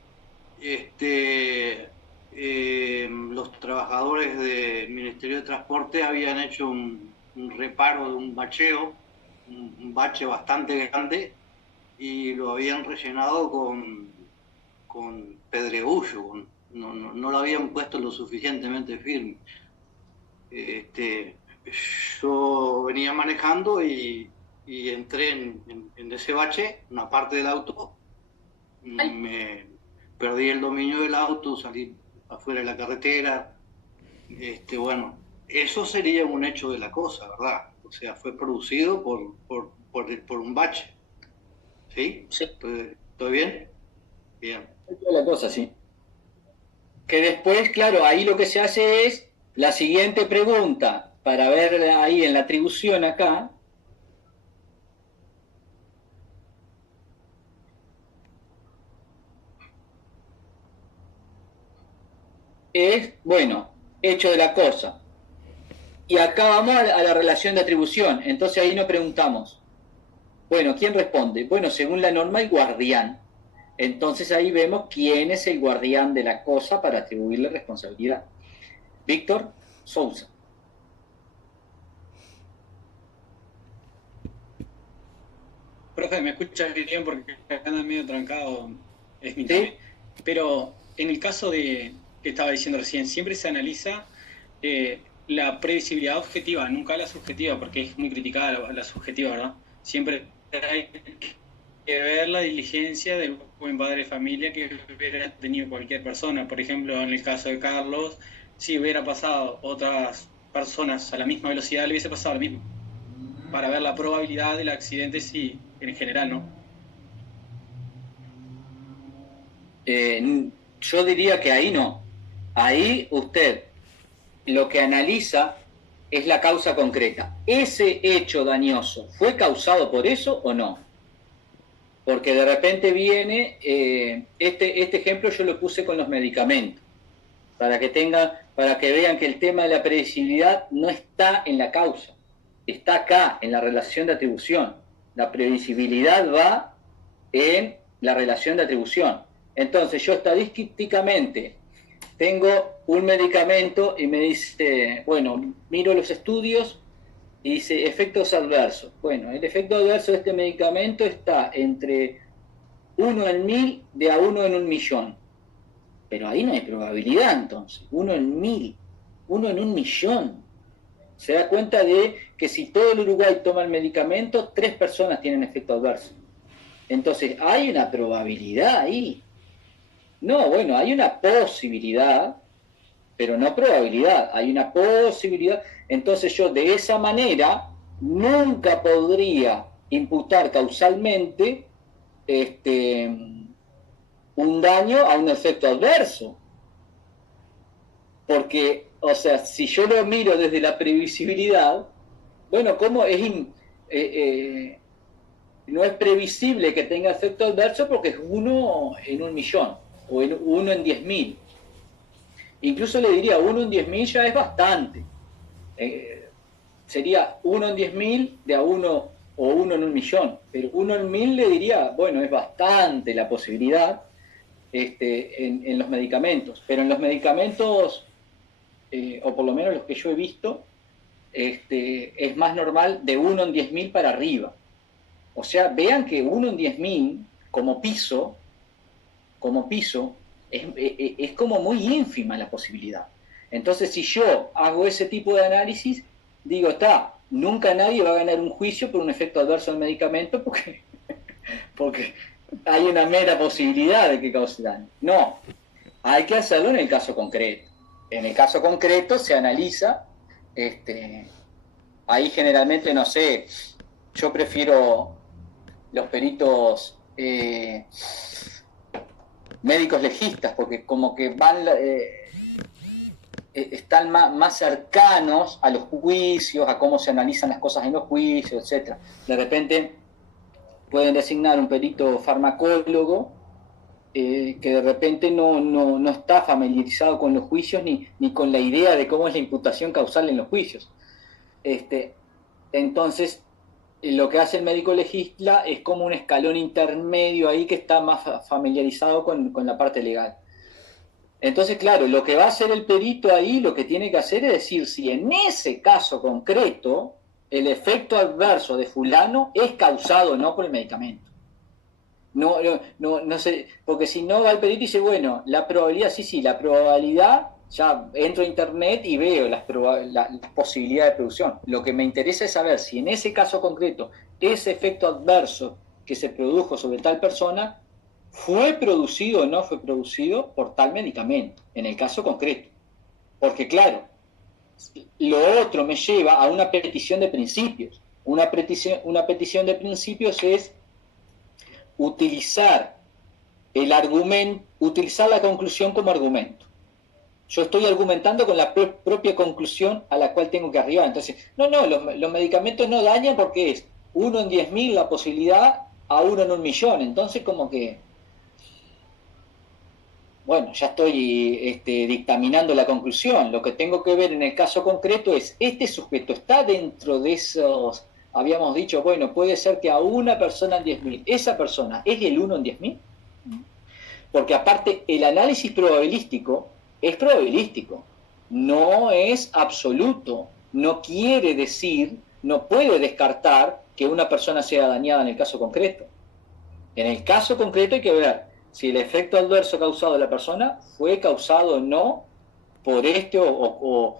los trabajadores del Ministerio de Transporte habían hecho un reparo de un bacheo, un bache bastante grande, y lo habían rellenado con pedregullo, no lo habían puesto lo suficientemente firme. Yo venía manejando y entré en ese bache, una parte del auto, me perdí el dominio del auto, salí afuera de la carretera. Bueno, eso sería un hecho de la cosa, ¿verdad? O sea, fue producido por un bache. ¿Sí? Sí. ¿Todo bien? Bien. Hecho de la cosa, sí. Que después, claro, ahí lo que se hace es la siguiente pregunta, para ver ahí en la atribución acá. Es, bueno, hecho de la cosa. Y acá vamos a la relación de atribución. Entonces ahí nos preguntamos, bueno, ¿quién responde? Bueno, según la norma, el guardián. Entonces ahí vemos quién es el guardián de la cosa para atribuirle responsabilidad. Víctor Sousa. Profe, ¿me escucha bien? Porque anda medio trancado. Es mi ¿Sí? internet. Pero en el caso de que estaba diciendo recién, siempre se analiza la previsibilidad objetiva, nunca la subjetiva, porque es muy criticada la subjetiva, ¿verdad? Siempre hay que ver la diligencia del buen padre de familia que hubiera tenido cualquier persona. Por ejemplo, en el caso de Carlos, si hubiera pasado otras personas a la misma velocidad, le hubiese pasado lo mismo. Para ver la probabilidad del accidente, sí, en general, ¿no? Yo diría que ahí no. Ahí usted lo que analiza es la causa concreta. ¿Ese hecho dañoso fue causado por eso o no? Porque de repente viene, este ejemplo yo lo puse con los medicamentos, para que vean que el tema de la previsibilidad no está en la causa, está acá, en la relación de atribución. La previsibilidad va en la relación de atribución. Entonces yo estadísticamente tengo un medicamento y me dice, bueno, miro los estudios y dice efectos adversos. Bueno, el efecto adverso de este medicamento está entre 1 en 1000 de a 1 en 1.000.000. Pero ahí no hay probabilidad entonces. 1 en 1000, 1 en 1.000.000. Se da cuenta de que si todo el Uruguay toma el medicamento, 3 personas tienen efecto adverso. Entonces, ¿hay una probabilidad ahí? No, bueno, hay una posibilidad, pero no probabilidad, hay una posibilidad. Entonces yo de esa manera nunca podría imputar causalmente un daño a un efecto adverso. Porque, o sea, si yo lo miro desde la previsibilidad, bueno, ¿cómo es no es previsible que tenga efecto adverso porque es 1 en 1.000.000 o 1 en 10.000? Incluso le diría 1 en 10.000 ya es bastante. Sería 1 en 10.000 de a 1 o 1 en 1.000.000, pero 1 en 1.000 le diría, bueno, es bastante la posibilidad en los medicamentos. Pero en los medicamentos, o por lo menos los que yo he visto, es más normal de 1 en 10.000 para arriba. O sea, vean que 1 en 10.000 como piso, es como muy ínfima la posibilidad. Entonces, si yo hago ese tipo de análisis, digo, nunca nadie va a ganar un juicio por un efecto adverso del medicamento porque hay una mera posibilidad de que cause daño. No, hay que hacerlo en el caso concreto. En el caso concreto se analiza, ahí generalmente, no sé, yo prefiero los peritos médicos legistas, porque como que van... están más cercanos a los juicios, a cómo se analizan las cosas en los juicios, etc. De repente pueden designar un perito farmacólogo que de repente no está familiarizado con los juicios ni con la idea de cómo es la imputación causal en los juicios. Entonces, lo que hace el médico legista es como un escalón intermedio ahí que está más familiarizado con la parte legal. Entonces, claro, lo que va a hacer el perito ahí, lo que tiene que hacer es decir si en ese caso concreto el efecto adverso de fulano es causado o no por el medicamento. No sé, porque si no va el perito y dice, bueno, la probabilidad, sí, la probabilidad, ya entro a internet y veo las posibilidades de producción. Lo que me interesa es saber si en ese caso concreto ese efecto adverso que se produjo sobre tal persona fue producido o no fue producido por tal medicamento, en el caso concreto. Porque claro, lo otro me lleva a una petición de principios. Una petición de principios es utilizar la conclusión como argumento. Yo estoy argumentando con la propia conclusión a la cual tengo que arribar. Entonces, los medicamentos no dañan porque es 1 en 10.000 la posibilidad a 1 en 1.000.000. Entonces, como que bueno, ya estoy dictaminando la conclusión. Lo que tengo que ver en el caso concreto es, ¿este sujeto está dentro de esos? Habíamos dicho, bueno, puede ser que a una persona en 10.000, ¿esa persona es el 1 en 10.000? Porque aparte, el análisis probabilístico es probabilístico, no es absoluto, no quiere decir, no puede descartar que una persona sea dañada en el caso concreto. En el caso concreto hay que ver si el efecto adverso causado a la persona fue causado o no por u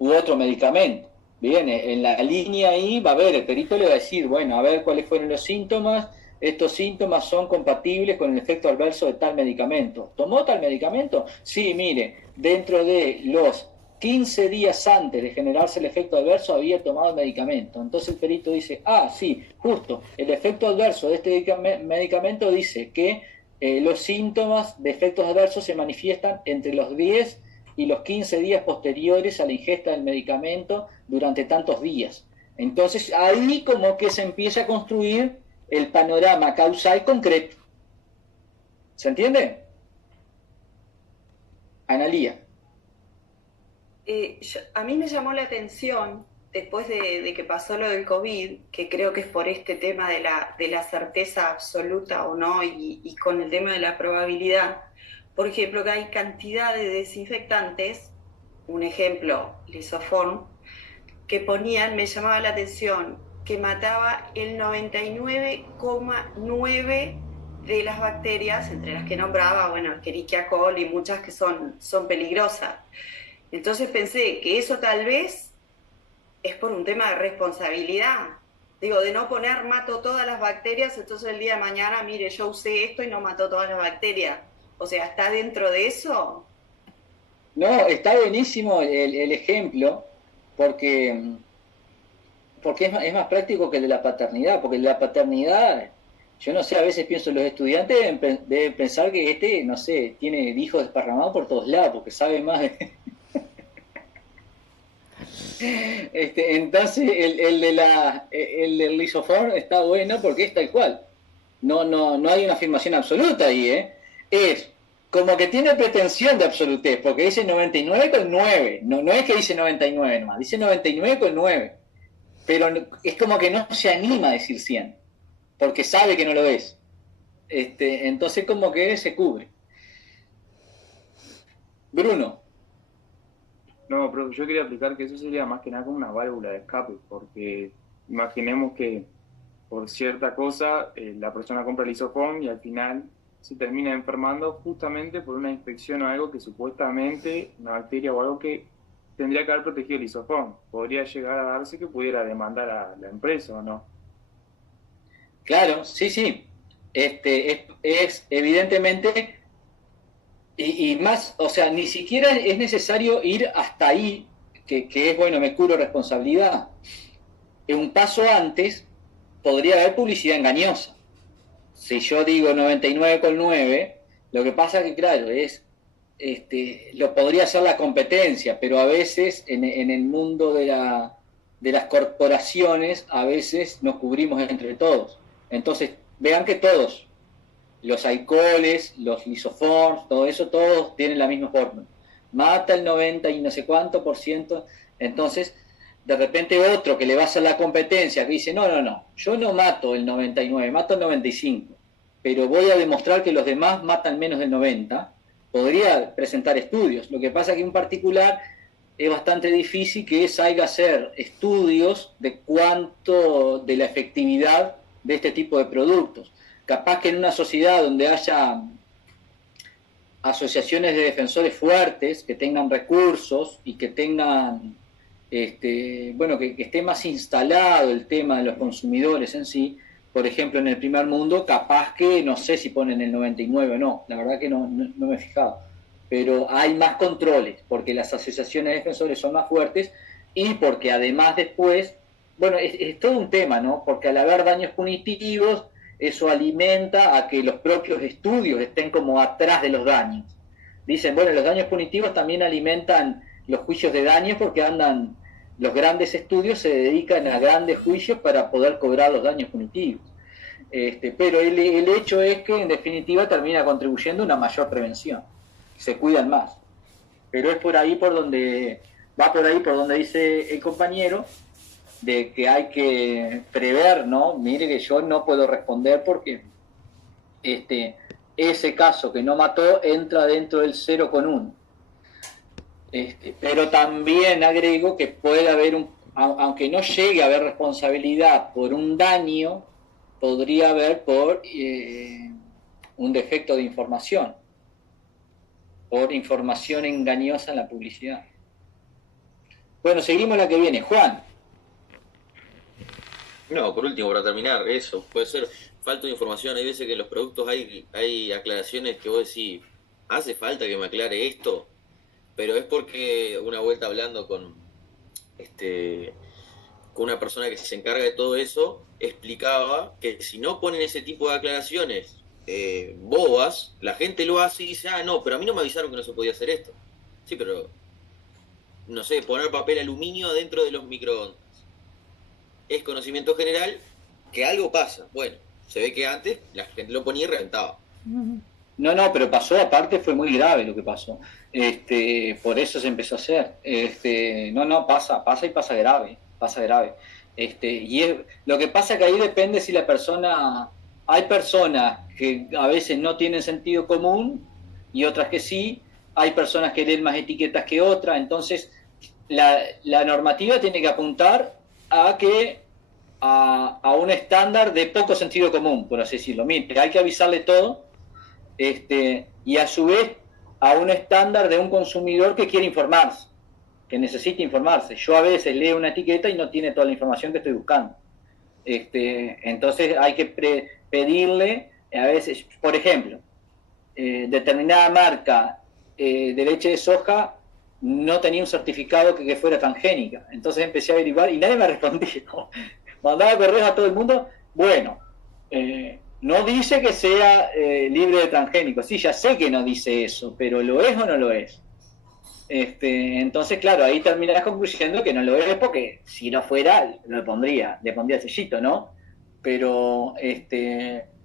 otro medicamento. Bien, en la línea ahí va a ver, el perito le va a decir, bueno, a ver cuáles fueron los síntomas, estos síntomas son compatibles con el efecto adverso de tal medicamento. ¿Tomó tal medicamento? Sí, mire, dentro de los 15 días antes de generarse el efecto adverso había tomado el medicamento. Entonces el perito dice, sí, justo, el efecto adverso de este medicamento dice que los síntomas de efectos adversos se manifiestan entre los 10 y los 15 días posteriores a la ingesta del medicamento durante tantos días. Entonces ahí como que se empieza a construir el panorama causal concreto. ¿Se entiende? Analía. A mí me llamó la atención, después de que pasó lo del COVID, que creo que es por este tema de la certeza absoluta o no, y con el tema de la probabilidad, por ejemplo, que hay cantidad de desinfectantes, un ejemplo, Lisoform, que ponían, me llamaba la atención, que mataba el 99,9% de las bacterias, entre las que nombraba, bueno, Escherichia coli y muchas que son peligrosas. Entonces pensé que eso tal vez es por un tema de responsabilidad. Digo, de no poner mato todas las bacterias, entonces el día de mañana, mire, yo usé esto y no mató todas las bacterias. O sea, ¿está dentro de eso? No, está buenísimo el ejemplo, porque es más práctico que el de la paternidad, porque el de la paternidad, yo no sé, a veces pienso, los estudiantes deben pensar que no sé, tiene hijos desparramados por todos lados, porque sabe más de... Entonces el del Lisoform está bueno porque es tal cual. No hay una afirmación absoluta ahí, es como que tiene pretensión de absolutez, porque dice 99,9, no es que dice 99 nomás, dice 99,9, pero es como que no se anima a decir 100, porque sabe que no lo es. Entonces como que se cubre. Bruno. No, pero yo quería aplicar que eso sería más que nada como una válvula de escape, porque imaginemos que por cierta cosa la persona compra el Lisoform y al final se termina enfermando justamente por una infección o algo que supuestamente, una bacteria o algo que tendría que haber protegido el Isofón. Podría llegar a darse que pudiera demandar a la empresa, ¿o no? Claro, sí, sí. Es evidentemente, y más, o sea, ni siquiera es necesario ir hasta ahí, que es, bueno, me curo responsabilidad. En un paso antes podría haber publicidad engañosa. Si yo digo 99,9, lo que pasa que, claro, lo podría hacer la competencia, pero a veces en el mundo de las corporaciones, a veces nos cubrimos entre todos. Entonces, vean que todos, los alcoholes, los lisoforms, todo eso, todos tienen la misma fórmula. Mata el 90 y no sé cuánto %. Entonces, de repente otro que le va a hacer la competencia, que dice, no, yo no mato el 99, mato el 95, pero voy a demostrar que los demás matan menos del 90, podría presentar estudios. Lo que pasa es que en particular es bastante difícil que salga a hacer estudios de cuánto de la efectividad de este tipo de productos. Capaz que en una sociedad donde haya asociaciones de defensores fuertes, que tengan recursos y que tengan, que esté más instalado el tema de los consumidores en sí, por ejemplo, en el primer mundo, capaz que, no sé si ponen el 99 o no, la verdad que no me he fijado, pero hay más controles, porque las asociaciones de defensores son más fuertes y porque además después, bueno, es todo un tema, ¿no? Porque al haber daños punitivos, eso alimenta a que los propios estudios estén como atrás de los daños. Dicen, bueno, los daños punitivos también alimentan los juicios de daños porque los grandes estudios se dedican a grandes juicios para poder cobrar los daños punitivos. Pero el hecho es que en definitiva termina contribuyendo a una mayor prevención. Se cuidan más. Pero es por ahí por donde dice el compañero, de que hay que prever, ¿no? Mire que yo no puedo responder porque ese caso que no mató entra dentro del 0,1. Pero también agrego que puede haber aunque no llegue a haber responsabilidad por un daño, podría haber por un defecto de información, por información engañosa en la publicidad. Bueno, seguimos la que viene. Juan. No, por último, para terminar, eso, puede ser falta de información. Hay veces que en los productos hay aclaraciones que vos decís, ¿hace falta que me aclare esto? Pero es porque una vuelta hablando con una persona que se encarga de todo eso, explicaba que si no ponen ese tipo de aclaraciones bobas, la gente lo hace y dice, no, pero a mí no me avisaron que no se podía hacer esto. Sí, pero, no sé, poner papel aluminio dentro de los microondas. Es conocimiento general que algo pasa. Bueno, se ve que antes la gente lo ponía y reventaba. No, pero pasó, aparte fue muy grave lo que pasó. Por eso se empezó a hacer. Pasa y pasa grave. Lo que pasa es que ahí depende si la persona... Hay personas que a veces no tienen sentido común y otras que sí. Hay personas que leen más etiquetas que otras. Entonces, la normativa tiene que apuntar a un estándar de poco sentido común, por así decirlo. Mire, hay que avisarle todo, y a su vez a un estándar de un consumidor que quiere informarse, que necesita informarse. Yo a veces leo una etiqueta y no tiene toda la información que estoy buscando. Entonces hay que pedirle, a veces, por ejemplo, determinada marca de leche de soja no tenía un certificado que fuera transgénica. Entonces empecé a averiguar y nadie me respondía. Mandaba correos a todo el mundo. Bueno, no dice que sea libre de transgénicos. Sí, ya sé que no dice eso, pero ¿lo es o no lo es? Entonces, claro, ahí terminarás concluyendo que no lo es, porque si no fuera, le pondría sellito, ¿no? Pero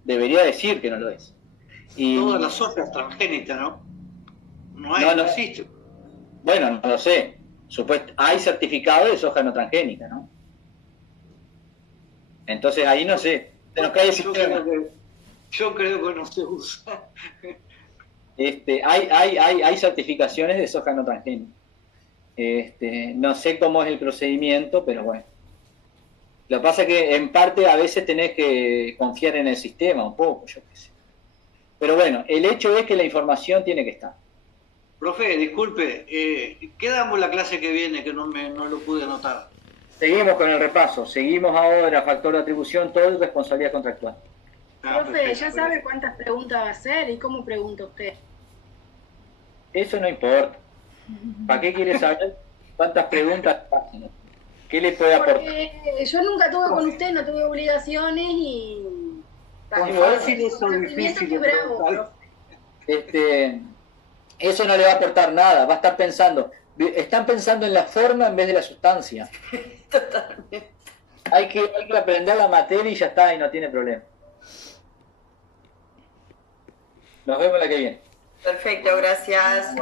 debería decir que no lo es. Todas las sojas transgénicas, ¿no? No existe. Bueno, no lo sé. Hay certificado de soja no transgénica, ¿no? Entonces ahí no sé. Se nos cae el sistema. Yo creo que no se usa. Hay certificaciones de soja no transgénica. No sé cómo es el procedimiento, pero bueno. Lo que pasa es que en parte a veces tenés que confiar en el sistema un poco, yo qué sé. Pero bueno, el hecho es que la información tiene que estar. Profe, disculpe, ¿qué damos la clase que viene que no lo pude anotar? Seguimos con el repaso. Seguimos ahora factor de atribución, todo y responsabilidad contractual. Profe, ¿ya sabe cuántas preguntas va a hacer y cómo pregunta usted? Eso no importa. ¿Para qué quiere saber cuántas preguntas hacen? ¿Qué le puede aportar? Porque yo nunca tuve con usted, no tuve obligaciones y... Igual sí eso es difícil. Eso no le va a aportar nada, va a estar pensando. Están pensando en la forma en vez de la sustancia. Totalmente. Hay que aprender la materia y ya está, y no tiene problema. Nos vemos la que viene. Perfecto, gracias.